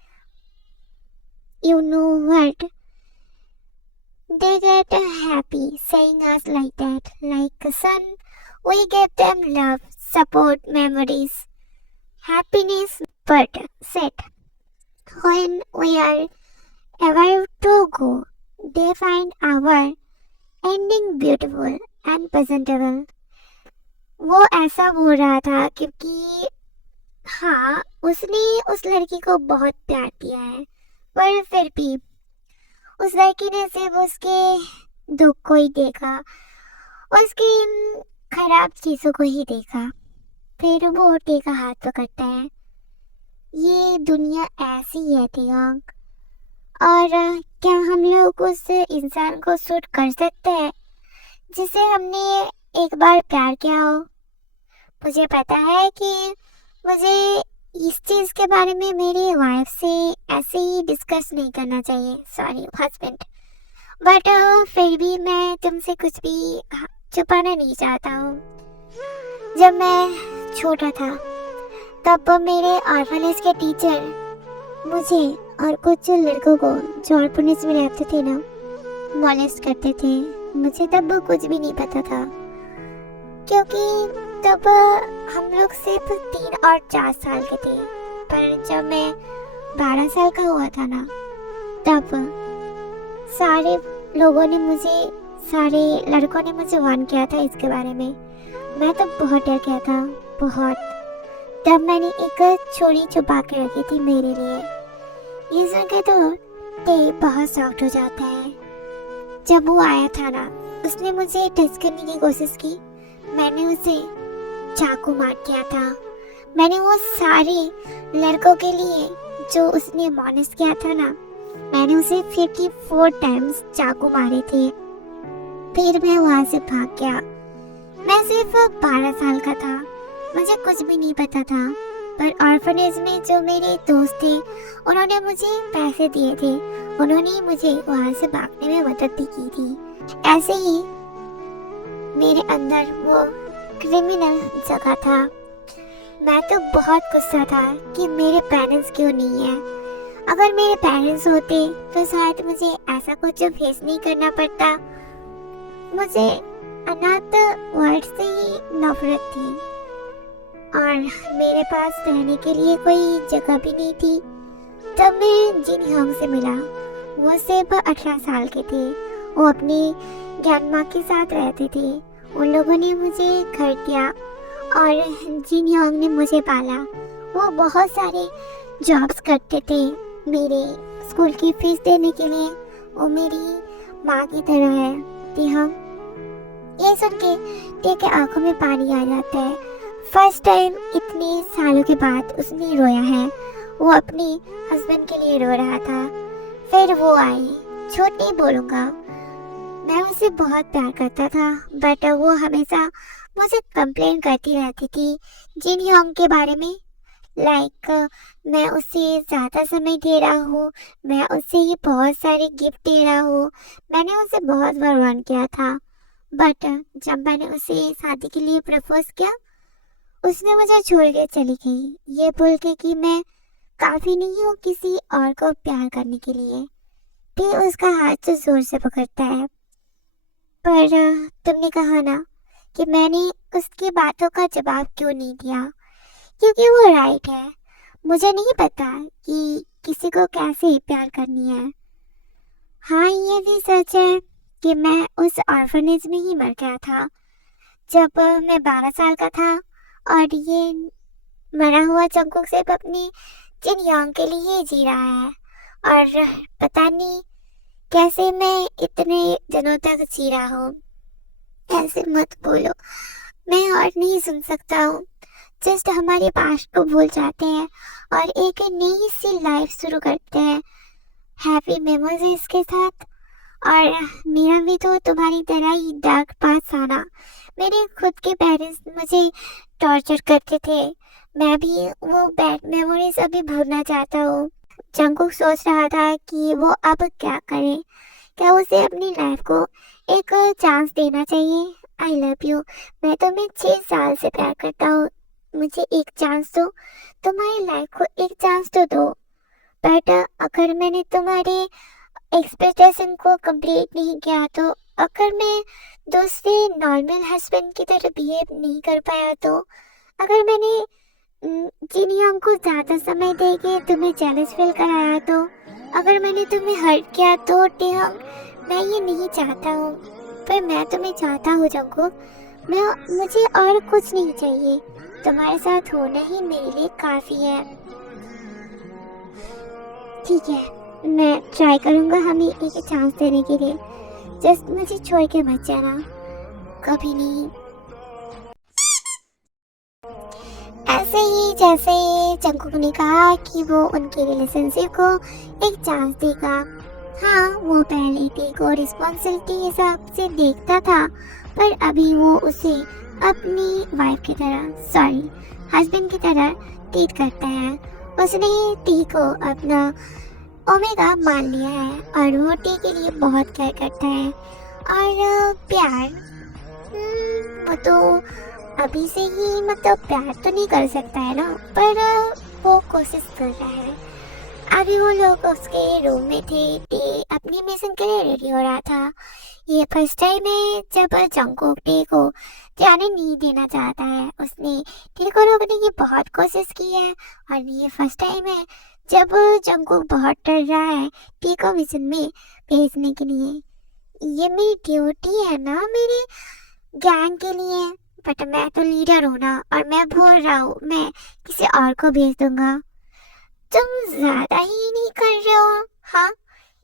you know what, they get happy seeing us like that, like a son. We give them love, support, memories, happiness, but set when we are about to go, they find our ending beautiful and presentable. वो ऐसा बोल रहा था क्योंकि हाँ, उसने उस लड़की को बहुत प्यार दिया है, पर फिर भी उस लड़की ने सिर्फ उसके दुख को ही देखा, उसकी खराब चीजों को ही देखा। फिर वो टी का हाथ पकड़ता है। ये दुनिया ऐसी है तियांग, और क्या हम लोग उस इंसान को शूट कर सकते हैं जिसे हमने एक बार प्यार किया हो? मुझे पता है कि मुझे इस चीज के बारे में मेरी वाइफ से ऐसे ही डिस्कस नहीं करना चाहिए, सॉरी हस्बैंड, बट फिर भी मैं तुमसे कुछ भी छुपाना नहीं चाहता हूँ। जब मैं छोटा था तब मेरे ऑर्फनेज के टीचर मुझे और कुछ लड़कों को जो ऑर्फनेज में रहते थे ना, मॉलेस्ट करते थे। मुझे तब कुछ भी नहीं पता था, क्योंकि तब हम लोग सिर्फ 3 और 4 साल के थे। पर जब मैं 12 साल का हुआ था ना, तब सारे लोगों ने मुझे, सारे लड़कों ने मुझे वार्न किया था इसके बारे में। मैं तो बहुत डर गया था, बहुत। तब मैंने एक छुरी छुपा के रखी थी मेरे लिए। ये सुन के तो टे बहुत सॉफ्ट हो जाता है। जब वो आया था ना, उसने मुझे टच करने की कोशिश की, मैंने उसे चाकू मार दिया था। मैंने वो सारे लड़कों के लिए जो उसने मॉनेस किया था ना, मैंने उसे 54 टाइम्स चाकू मारे थे। फिर मैं वहां से भाग गया। मैं सिर्फ 12 साल का था, मुझे कुछ भी नहीं पता था, पर ऑर्फनेज में जो मेरे दोस्त थे उन्होंने मुझे पैसे दिए थे, उन्होंने मुझे वहां से भागने में मदद भी की थी। ऐसे ही मेरे अंदर वो क्रिमिनल जगह था। मैं तो बहुत गुस्सा था कि मेरे पेरेंट्स क्यों नहीं है। अगर मेरे पेरेंट्स होते तो शायद मुझे ऐसा कुछ फेस नहीं करना पड़ता। मुझे अनाथ वर्ड से ही नफरत थी, और मेरे पास रहने के लिए कोई जगह भी नहीं थी। तब मैं जिन होंग से मिला। वो सिर्फ 18 साल के थे। वो अपनी ग्रैंडमा के साथ रहते थे। उन लोगों ने मुझे घर दिया और जिन योंग ने मुझे पाला। वो बहुत सारे जॉब्स करते थे मेरे स्कूल की फीस देने के लिए। वो मेरी माँ की तरह है। ती हम ये सुन के टी के आंखों में पानी आ जाता है। फर्स्ट टाइम इतने सालों के बाद उसने रोया है। वो अपने हस्बैंड के लिए रो रहा था। फिर वो आई। झूठ नहीं बोलूँगा, मैं उसे बहुत प्यार करता था, बट वो हमेशा मुझे कंप्लेन करती रहती थी जिन योंग के बारे में। लाइक मैं उसे ज़्यादा समय दे रहा हूँ, मैं उसे बहुत सारे गिफ्ट दे रहा हूँ, मैंने उसे बहुत बार वार्न किया था। बट जब मैंने उसे शादी के लिए प्रपोज किया, उसने मुझे छोड़ के चली गई, ये बोल के कि मैं काफ़ी नहीं हूँ किसी और को प्यार करने के लिए। भी उसका हाथ तो जोर से पकड़ता है। पर तुमने कहा ना कि मैंने उसकी बातों का जवाब क्यों नहीं दिया, क्योंकि वो राइट है। मुझे नहीं पता कि किसी को कैसे प्यार करनी है। हाँ, ये भी सच है कि मैं उस ऑर्फनेज में ही मर गया था जब मैं 12 साल का था, और ये मरा हुआ जंगकुक सिर्फ अपनी जिन योंग के लिए ही जी रहा है। और पता नहीं कैसे मैं इतने दिनों तक जी रहा हूँ। ऐसे मत बोलो, मैं और नहीं सुन सकता हूँ। जस्ट हमारे पास्ट को भूल जाते हैं और एक नई सी लाइफ शुरू करते हैं हैप्पी मेमोरीज के साथ। और मेरा भी तो तुम्हारी तरह ही डार्क पास आना। मेरे खुद के पेरेंट्स मुझे टॉर्चर करते थे, मैं भी वो बैड मेमोरीज अभी भूलना चाहता हूँ। जंगकुक सोच रहा था कि वो अब क्या करे, क्या उसे अपनी लाइफ को एक चांस देना चाहिए। आई लव यू, मैं तुम्हें 6 साल से प्यार करता हूँ, मुझे एक चांस दो, तुम्हारी लाइफ को एक चांस तो दो। बट अगर मैंने तुम्हारे एक्सपेक्टेशन को कंप्लीट नहीं किया, तो अगर मैं दूसरे नॉर्मल हस्बैंड की तरह बिहेव नहीं कर पाया, तो अगर मैंने जिन को ज़्यादा समय देके तुम्हें जेलस फील कराया, तो अगर मैंने तुम्हें हर्ट किया, तो टेहंग मैं ये नहीं चाहता हूँ। पर मैं तुम्हें चाहता हूँ जंगकुक। मुझे और कुछ नहीं चाहिए, तुम्हारे साथ होना ही मेरे लिए काफ़ी है। ठीक है, मैं ट्राई करूँगा हमें एक चांस देने के लिए। जस्ट मुझे छोड़ के मत जाना, कभी नहीं। ऐसे ही जैसे जंगकुक ने कहा कि वो उनके रिलेशनशिप को एक चांस देगा। हाँ, वो पहले टी को रिस्पॉन्सिबिलिटी हिसाब से देखता था, पर अभी वो उसे अपनी वाइफ की तरह, सॉरी हस्बैंड की तरह ट्रीट करता है। उसने टी को अपना ओमेगा मान लिया है और वो टी के लिए बहुत केयर करता है। और प्यार, वो तो अभी से ही मतलब प्यार तो नहीं कर सकता है ना, पर वो कोशिश कर रहा है। अभी वो लोग उसके रूम में थे, टे अपनी मिशन के लिए रेडी हो रहा था। ये फर्स्ट टाइम है जब जंगकुक टे को जाने नहीं देना चाहता है। उसने टे को रोकने की बहुत कोशिश की है, और ये फर्स्ट टाइम है जब जंगकुक बहुत डर रहा है टे को मिशन में भेजने के लिए। ये मेरी ड्यूटी है ना मेरे गैंग के लिए, बट मैं तो लीडर हूँ ना, और मैं बोल रहा हूँ मैं किसी और को भेज दूंगा। तुम ज्यादा ही नहीं कर रहे हो? हाँ,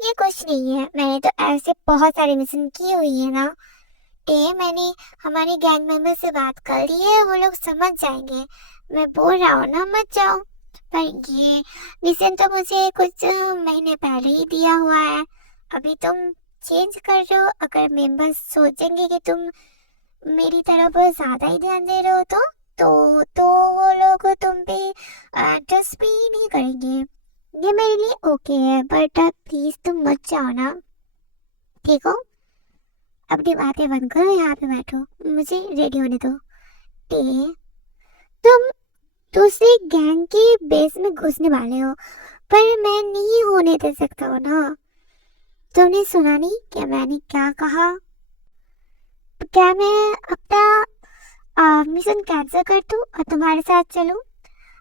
ये कुछ नहीं है, मैंने तो ऐसे बहुत सारे मिशन किए हुई है ना। मैंने हमारे गैंग मेंबर से बात कर ली है, वो लोग समझ जाएंगे। मैं बोल रहा हूँ ना मत जाओ। पर ये मिशन तो मुझे कुछ महीने पहले ही दिया हुआ है, अभी तुम चेंज कर रहे हो। अगर मेंबर्स सोचेंगे कि तुम मेरी तरफ ज्यादा ही ध्यान दे रहे हो, तो वो लोग तुम पे ट्रस्ट भी नहीं करेंगे। ये मेरे लिए ओके है, बट प्लीज तुम मत जाओ ना, ठीक हो? अपनी बातें बंद करो, यहाँ पे बैठो, मुझे रेडी होने दो। तुम दूसरे गैंग के बेस में घुसने वाले हो, पर मैं नहीं होने दे सकता हूँ ना। तुमने सुना नहीं क्या मैंने क्या कहा? क्या मैं अपना मिशन कैंसिल कर दूं और तुम्हारे साथ चलूं?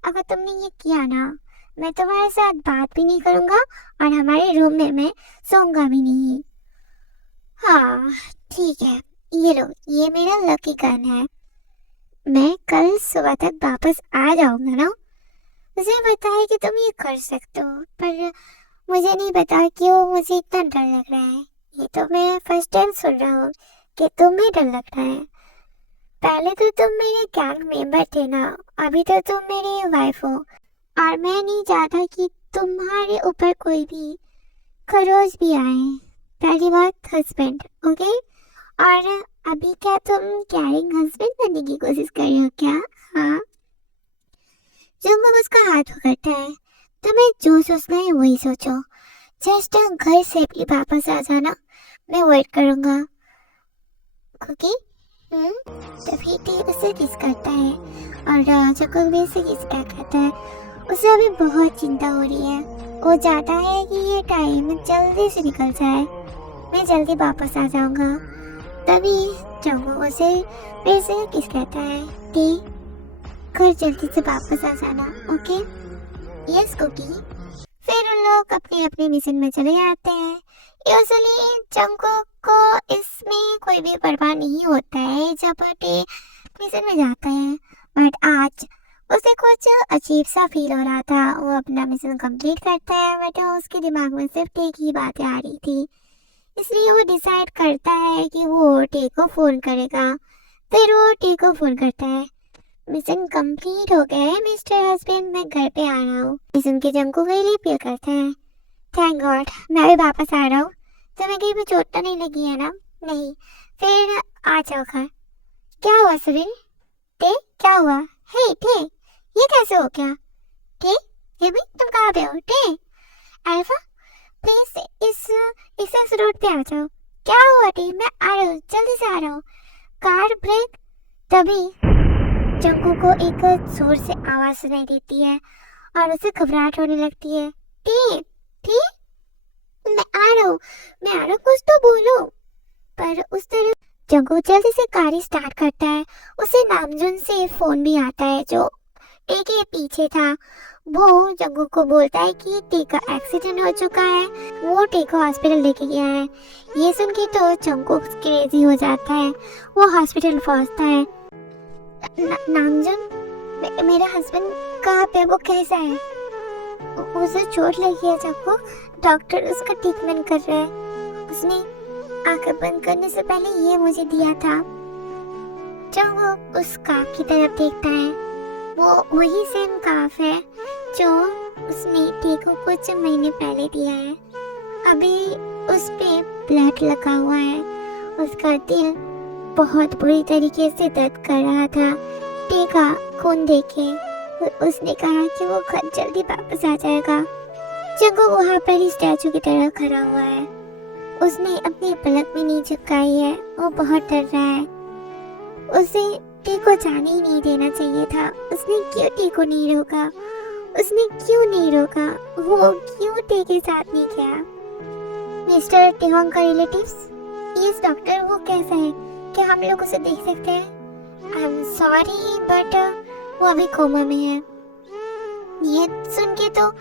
अगर तुमने ये किया ना, मैं तुम्हारे साथ बात भी नहीं करूंगा और हमारे रूम में मैं सोऊंगा भी नहीं। हाँ ठीक है, ये लो, ये मेरा लकी गन है। मैं कल सुबह तक वापस आ जाऊंगा ना। मुझे पता है कि तुम ये कर सकते हो, पर मुझे नहीं पता क्यों मुझे इतना डर लग रहा है। ये तो मैं फर्स्ट टाइम सुन रहा हूँ कि तुम्हें डर लग रहा है। पहले तो तुम मेरे गैंग मेंबर थे ना, अभी तो तुम मेरी वाइफ हो और मैं नहीं चाहता कि तुम्हारे ऊपर कोई भी खरोच भी आए। पहली बात हस्बैंड, ओके? और अभी क्या तुम कैरिंग हस्बैंड बनने की कोशिश कर रहे हो क्या? हाँ। जंगल उसका हाथ पकड़ता है। तुम्हें जो सोचना है वही सोचो, जस्ट घर सेफली वापस आ जाना, मैं वेट करूंगा। ओके? तभी टी उसे किस करता है और जंगल भी उसे किस करता है। उसे अभी बहुत चिंता हो रही है। वो चाहता है कि ये टाइम जल्दी से निकल जाए, मैं जल्दी वापस आ जाऊंगा। तभी जंगल उसे फिर से किस कहता है, टी घर जल्दी से वापस आ जाना, ओके? Yes cookie. फिर उन लोग अपने अपने मिशन में चले जाते हैं। यूजुअली जंगकुक को इसमें कोई भी परवाह नहीं होता है जब टे मिशन में जाता है, बट आज उसे कुछ अजीब सा फील हो रहा था। वो अपना मिशन कंप्लीट करता है बट उसके दिमाग में सिर्फ टे की बातें आ रही थी, इसलिए वो डिसाइड करता है कि वो टे को फोन करेगा। फिर वो टे को फोन करता है, मिशन कंप्लीट हो गया है मिस्टर हस्बैंड, मैं घर पे आ रहा हूँ। मिशन के जंगू के लिए अपील करता है, थैंक गॉड मैं भी वापस आ रहा हूँ। तुम्हें कहीं भी चोट तो नहीं लगी है ना? नहीं। फिर आ जाओ घर। क्या हुआ सुनील? टे क्या हुआ? हे टे, ये कैसे हो गया? टे ये भी तुम कहाँ पे हो? टे अल्फा प्लीज इस रोड पे आ जाओ। क्या हुआ टे? मैं आ रहा हूँ, जल्दी से आ रहा हूँ। Car brake. तभी जंगू को एक जोर से आवाज सुनाई देती है और उसे घबराहट होने लगती है। टी टी मैं आ रहा हूँ, मैं आ रहा हूँ, कुछ तो बोलो। पर उस तरफ जंगू जल्दी से कार स्टार्ट करता है। उसे नामजुन से फोन भी आता है जो टे के पीछे था। वो जंगू को बोलता है कि टे का एक्सीडेंट हो चुका है, वो टे को हॉस्पिटल लेके गया है। ये सुन के तो जंगू क्रेजी हो जाता है। वो हॉस्पिटल पहुंचता है। नामजुन मेरा हस्बैंड कहाँ पे? वो कैसा है? उसे चोट लगी है सबको, डॉक्टर उसका ट्रीटमेंट कर रहा है। उसने आंखें बंद करने से पहले ये मुझे दिया था। जब वो उस काफ की तरफ देखता है, वो वही सेम काफ है जो उसने टी को कुछ महीने पहले दिया है। अभी उस पे ब्लड लगा हुआ है। उसका दिल बहुत बुरी तरीके से दर्द कर रहा था टी का खून देखे। उसने कहा कि वो घर जल्दी वापस आ जाएगा। जंगू वहाँ पर ही स्टैचू की तरह खड़ा हुआ है। उसने अपनी पलक भी नहीं झपकाई है। वो बहुत डर रहा है। उसे टी को जाने ही नहीं देना चाहिए था। उसने क्यों टी को नहीं रोका? उसने क्यों नहीं रोका? वो क्यों टी के साथ नहीं गया? मिस्टर टिहोंग का रिलेटिव्स? यस डॉक्टर, वो कैसा है? क्या हम लोग उसे देख सकते हैं? आई एम सॉरी बट वो अभी कोमा में है। ये सुन के तो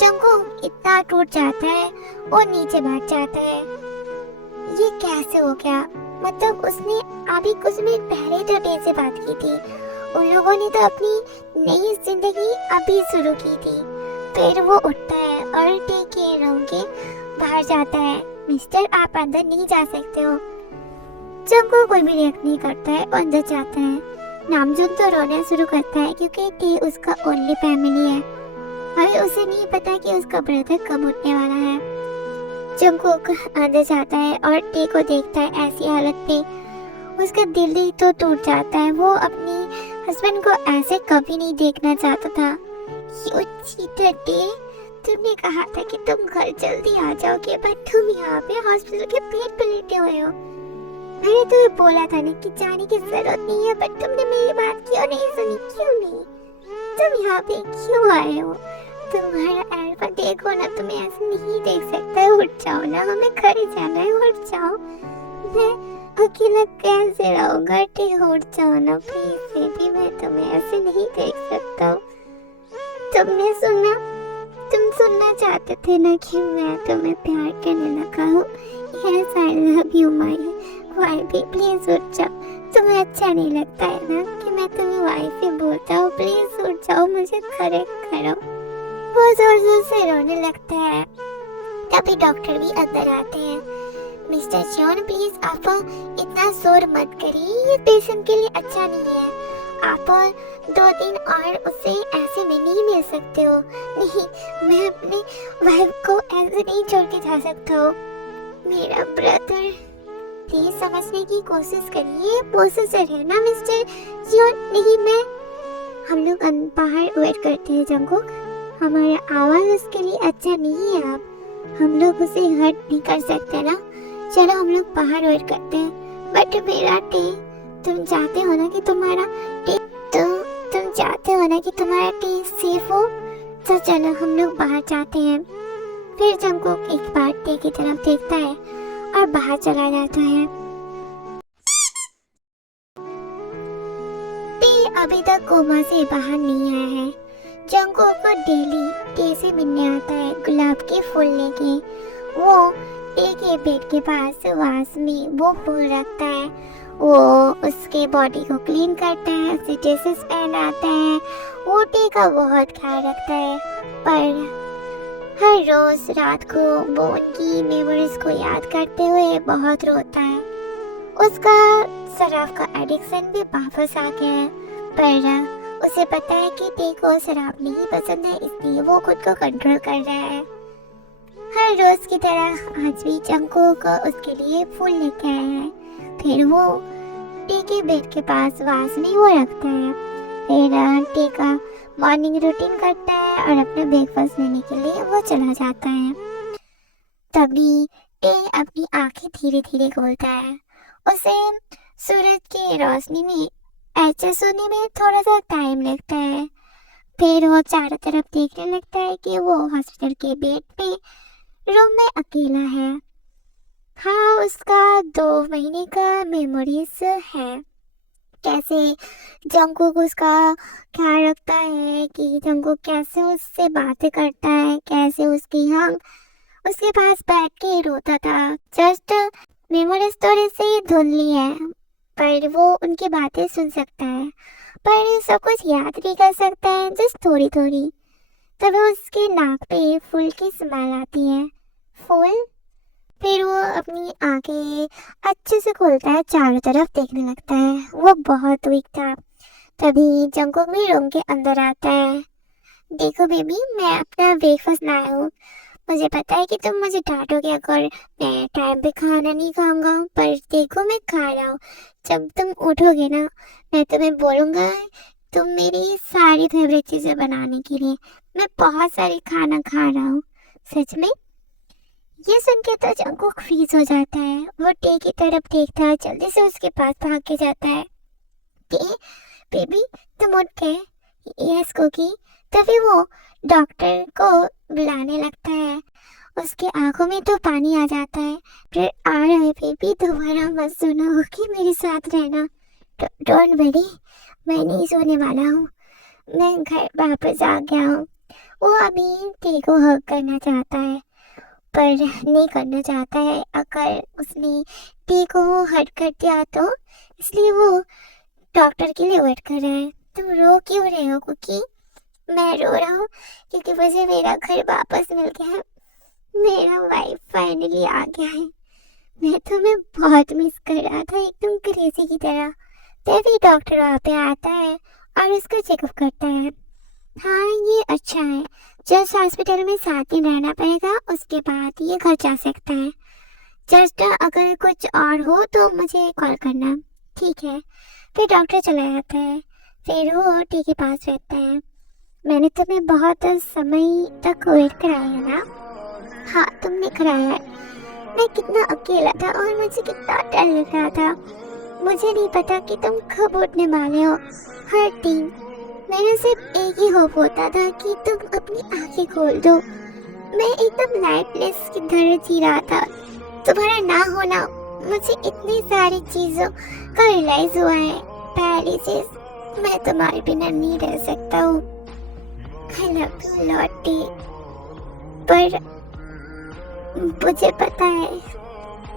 जंगू इतना टूट जाता है, वो नीचे बैठ जाता है। ये कैसे हो गया? मतलब उसने अभी कुछ मिनट पहले तो टे से बात की थी। उन लोगों ने तो अपनी नई जिंदगी अभी शुरू की थी। फिर वो उठता है और टे के रूम के बाहर जाता है। मिस्टर आप अंदर नहीं जा सकते हो। जंगू कोई भी रिएक्ट नहीं करता है, अंदर जाता है। नामजुन तो रोना शुरू करता है क्योंकि टी उसका ओनली फैमिली है। अभी उसे नहीं पता कि उसका ब्रदर कब उठने वाला है। जंगकुक अंदर जाता है और टी को देखता है ऐसी हालत में। उसका दिल ही तो टूट जाता है। वो अपनी हस्बैंड को ऐसे कभी नहीं देखना चाहता था। You cheater टी, तुमने कहा था कि तुम घर जल्दी आ जाओगे बट तुम यहाँ पे हॉस्पिटल के बेड पे लेटे हुए हो। मैंने तुम्हें बोला था ना कि जाने की जरूरत नहीं है, बट तुमने मेरी बात क्यों नहीं सुनी? क्यों नहीं? तुम यहाँ पे क्यों आए हो? तुम्हारा अल्फा देखो ना, तुम्हें ऐसे नहीं देख सकता है। उठ जाओ ना, हमें घर जाना है, उठ जाओ। मैं अकेला कैसे रहूंगा? ठीक उठ जाओ ना प्लीज बेबी, मैं तुम्हें ऐसे नहीं देख सकता। तुमने सुना? तुम सुनना चाहते थे ना कि मैं तुम्हें प्यार करने लगा हूँ। Yes I love you my wifey, please उठ जाओ। तुम्हें अच्छा नहीं लगता है ना कि मैं तुम्हें वाइफी बोलता हूँ? प्लीज उठ जाओ, मुझे करेक्ट करो। वो जोर जोर से रोने लगता है। तभी डॉक्टर भी अंदर आते हैं। मिस्टर जॉन प्लीज आप इतना शोर मत करिए, ये पेशेंट के लिए अच्छा नहीं है। आप 2 दिन और उससे ऐसे में नहीं मिल सकते हो। नहीं, मैं अपने वाइफ को ऐसे नहीं छोड़ के जा सकता हूँ। मेरा ब्रदर, प्लीज समझने की कोशिश करिए, प्रोसेसर है ना मिस्टर जॉन। नहीं, मैं हम लोग बाहर वेट करते हैं जंगकुक। हमारा आवाज उसके लिए अच्छा नहीं है। अब हम लोग उसे हर्ट नहीं कर सकते ना। चलो हम लोग बाहर वेट करते हैं। बट मेरा टे, तुम चाहते हो ना कि तुम्हारा टे सेफ हो, तो चलो हम लोग बाहर जाते हैं। फिर जंगकुक एक बार टे की तरफ देखता है और बाहर चला जाता है। टे अभी तक कोमा से बाहर नहीं आया है। जंगकुक को डेली टे से मिलने आता है गुलाब के फूल लेके। वो टे के बेड के पास वास में वो फूल रखता है। वो उसके बॉडी को क्लीन करता है, उसे ड्रेसेस पहनाता है। वो टे का बहुत ख्याल रखता है। पर हर रोज रात को वो उनकी मेमोरीज को याद करते हुए बहुत रोता है। उसका शराब का एडिक्शन भी वापस आ गया है। पर उसे पता है कि टे को शराब नहीं पसंद है, इसलिए वो खुद को कंट्रोल कर रहा है। हर रोज की तरह आज भी जंगकुक उसके लिए फूल लेके आया है। फिर वो टे के बेड के पास वास में वो रखता है। फिर टे का मॉर्निंग रूटीन करता है और अपना ब्रेकफास्ट लेने के लिए वो चला जाता है। तभी टे अपनी आंखें धीरे धीरे खोलता है। उसे सूरज की रोशनी में एडजस्ट होने में थोड़ा सा टाइम लगता है। फिर वो चारों तरफ देखने लगता है कि वो हॉस्पिटल के बेड पे रूम में अकेला है। हाँ, उसका 2 महीने का मेमोरीज है। कैसे जंगकुक उसका ख्याल रखता है, कि जंगकुक कैसे उससे बातें करता है, कैसे उसके पास बैठ के रोता था। जस्ट मेमोरीज थोड़ी सी धुंधली है, पर वो उनकी बातें सुन सकता है, पर सब कुछ याद नहीं कर सकता है, जस्ट थोड़ी थोड़ी। तब उसके नाक पे फूल की स्मेल आती है। फूल। फिर वो अपनी आंखें अच्छे से खोलता है, चारों तरफ देखने लगता है। वो बहुत वीक था। तभी जंगकुक भी रूम के अंदर आता है। देखो बेबी, मैं अपना ब्रेकफास्ट लाया हूँ। मुझे पता है कि तुम मुझे डांटोगे अगर मैं टाइम पे खाना नहीं खाऊंगा, पर देखो मैं खा रहा हूँ। जब तुम उठोगे ना, मैं तुम्हें बोलूँगा तुम मेरी सारी फेवरेट चीज़ें बनाने के लिए। मैं बहुत सारी खाना खा रहा हूँ, सच में। ये सुन के तो जंगकुक फ्रीज हो जाता है। वो टे की तरफ देखता है, जल्दी से उसके पास भाग के जाता है। टे, बेबी तुम उठ गए? Yes cookie. तभी वो डॉक्टर को बुलाने लगता है। उसके आंखों में तो पानी आ जाता है। फिर आ रहा है बेबी, तुम्हारा मत सोना, होगी मेरे साथ रहना। डोंट वरी, मैं नहीं सोने वाला हूँ, मैं घर वापस आ गया हूँ। वो अभी टे को हग करना चाहता है, पर नहीं करना चाहता है। अगर उसने टे को हग कर दिया तो, इसलिए वो डॉक्टर के लिए वेट कर रहा है। तुम रो क्यों रहे हो कुकी? मैं रो रहा हूँ क्योंकि मुझे मेरा घर वापस मिल गया है। मेरा वाइफ फाइनली आ गया है। मैं तुम्हें बहुत मिस कर रहा था, एकदम क्रेजी की तरह। तभी डॉक्टर वहाँ पे आता है और उसको चेकअप करता है। हाँ, ये अच्छा है। जस्ट हॉस्पिटल में 7 दिन रहना पड़ेगा, उसके बाद ये घर जा सकता है। जस्ट अगर कुछ और हो तो मुझे कॉल करना, ठीक है? फिर डॉक्टर चला जाता है। फिर वो टी के पास रहता है। मैंने तुम्हें बहुत समय तक वेट कराया है ना? हाँ, तुमने कराया है। मैं कितना अकेला था और मुझे कितना डर लग रहा था। मुझे नहीं पता कि तुम कब उठने वाले हो। हर दिन मेरा सिर्फ एक ही होप होता था कि तुम अपनी आंखें खोल दो। मैं एकदम लाइफलेस की तरह जी रहा था। तुम्हारा ना होना, मुझे इतनी सारी चीजों का रियलाइज हुआ है। पहली चीज, मैं तुम्हारे बिना नहीं रह सकता हूँ। I love you lot, T. पर मुझे पता है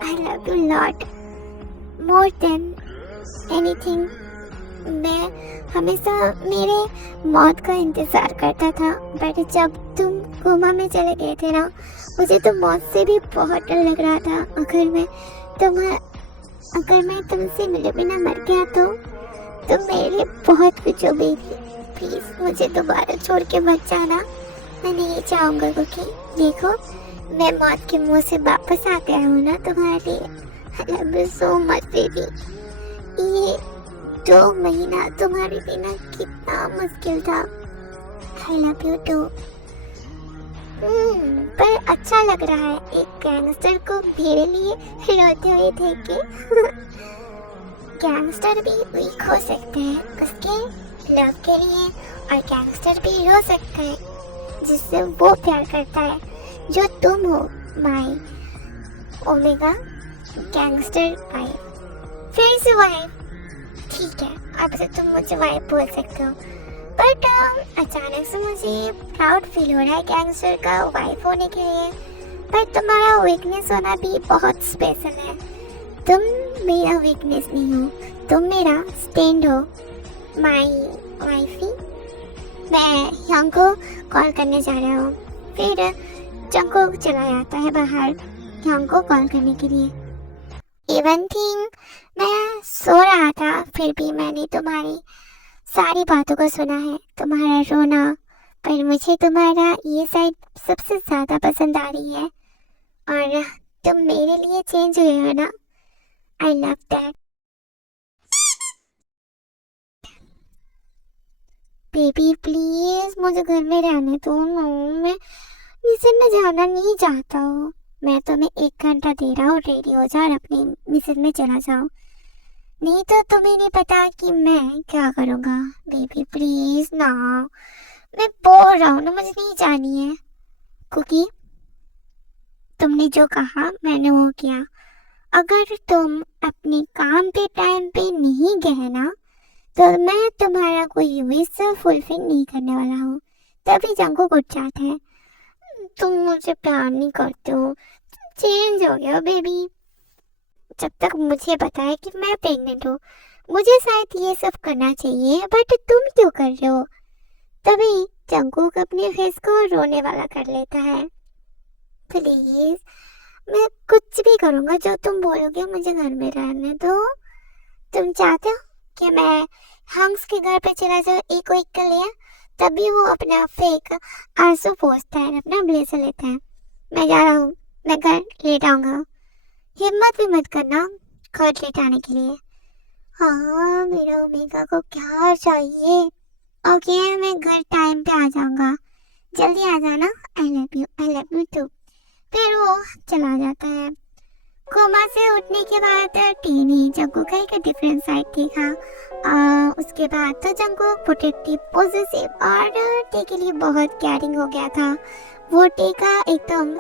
I love you lot more than anything। मैं हमेशा मेरे मौत का इंतजार करता था, बट जब तुम कोमा में चले गए थे ना, मुझे तो मौत से भी बहुत डर लग रहा था। अगर मैं तुमसे मिले बिना मर गया तो तुम मेरे लिए बहुत कुछ हो बेबी। प्लीज मुझे दोबारा छोड़ के मत जाना, मैं नहीं चाहूँगा। क्योंकि देखो, मैं मौत के मुंह से वापस आ गया हूँ ना तुम्हारे लिए। I love you so much baby. ये 2 महीना तुम्हारे बिना कितना मुश्किल था। I love you too. पर अच्छा लग रहा है एक गैंगस्टर को मेरे लिए रोते हुए देख के। गैंगस्टर भी वीक हो सकते हैं उसके लव के लिए, और गैंगस्टर भी रो सकता है जिससे वो प्यार करता है, जो तुम हो माई ओमेगा गैंगस्टर वाइफ। फिर से वाइफ, ठीक है, अब से तुम मुझे वाइफ बोल सकते हो। बट अचानक से मुझे प्राउड फील हो रहा है गैंगस्टर का वाइफ होने के लिए। पर तुम्हारा वीकनेस होना भी बहुत स्पेशल है। तुम मेरा वीकनेस नहीं हो, तुम मेरा स्टैंड हो माई वाइफी। मैं यंग को कॉल करने जा रहा हूँ। फिर जंको चला जाता है बाहर यंग को कॉल करने के लिए। इवन थिंग, मैं सो रहा था फिर भी मैंने तुम्हारी सारी बातों को सुना है, तुम्हारा रोना। पर मुझे तुम्हारा ये साइड सबसे ज्यादा पसंद आ रही है, और तुम मेरे लिए चेंज हुए हो ना। I love that baby. Please मुझे घर में रहने दो ना, मैं मिशन में जाना नहीं चाहता हूँ। मैं तुम्हें 1 घंटा दे रहा हूँ, रेडी हो जाओ और अपनी मिशन में चला जाओ, नहीं तो तुम्हें नहीं पता कि मैं क्या करूँगा। बेबी प्लीज ना, मैं बोल रहा हूँ ना, मुझे नहीं जानी है। क्योंकि तुमने जो कहा मैंने वो किया। अगर तुम अपने काम पे टाइम पे नहीं गए ना, तो मैं तुम्हारा कोई विश फुलफिल नहीं करने वाला हूँ। तभी जंको उठ जाता है, तुम मुझे प्यार नहीं करते हो, चेंज हो गया बेबी। जब तक मुझे पता है कि मैं प्रेग्नेंट हूँ, मुझे शायद ये सब करना चाहिए, बट तुम क्यों कर रहे हो। तभी जंकुक अपने फेस को रोने वाला कर लेता है। प्लीज, मैं कुछ भी करूँगा जो तुम बोलोगे, मुझे घर में रहने दो। तुम चाहते हो कि मैं हंस के घर पे चला जाऊँ एक वीक के लिए? तभी वो अपना फेक आंसू पोंछता है, अपना ब्लेजर लेता है। मैं जा रहा हूँ, मैं घर लेट आऊँगा। हिम्मत भी मत करना घर लेटाने के लिए। हाँ, मेरा ओमेगा को क्या चाहिए। ओके, मैं घर टाइम पे आ जाऊंगा, जल्दी आ जाना। I love you too. फिर वो चला जाता है। कोमा से उठने के बाद टीनी जंगू का एक डिफरेंट साइड देखा। उसके बाद तो जंगू प्रोटेक्टिव, पॉजिटिव और टे के लिए बहुत केयरिंग हो गया था। वो टे का एकदम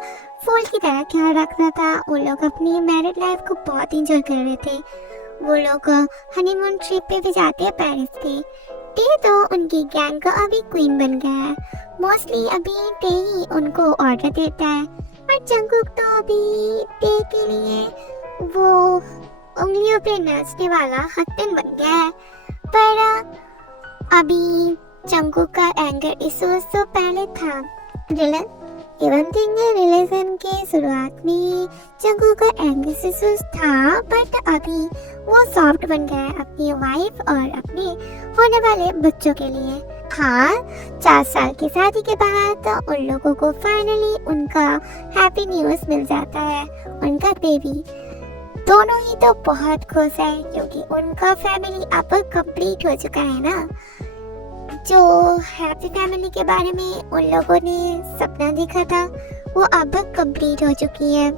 फूल की तरह ख्याल रखना था। वो लोग अपनी मैरिड लाइफ को बहुत इंजॉय कर रहे थे। वो लोग हनीमून ट्रिप पे भी जाते हैं पेरिस पे। टे तो उनकी गैंग का अभी क्वीन बन गया है। मोस्टली अभी टे ही उनको ऑर्डर देता है, और जंगकुक तो अभी टे के लिए वो उंगलियों पे नाचने वाला हस्बैंड बन गया है। पर अभी जंगकुक का एंगर इश्यूज तो पहले था। इवन थिंग रिलेशन के शुरुआत में जंगकुक का एंगर इश्यूज था, बट अभी वो सॉफ्ट बन गया है अपनी वाइफ और अपने होने वाले बच्चों के लिए। हाँ, 4 साल की शादी के बाद उन लोगों को फाइनली उनका हैप्पी न्यूज़ मिल जाता है, उनका बेबी। दोनों ही तो बहुत खुश है क्योंकि उनका फैमिली अब कंप्लीट हो चुका है ना। जो हैप्पी फैमिली के बारे में उन लोगों ने सपना देखा था, वो अब कंप्लीट हो चुकी है।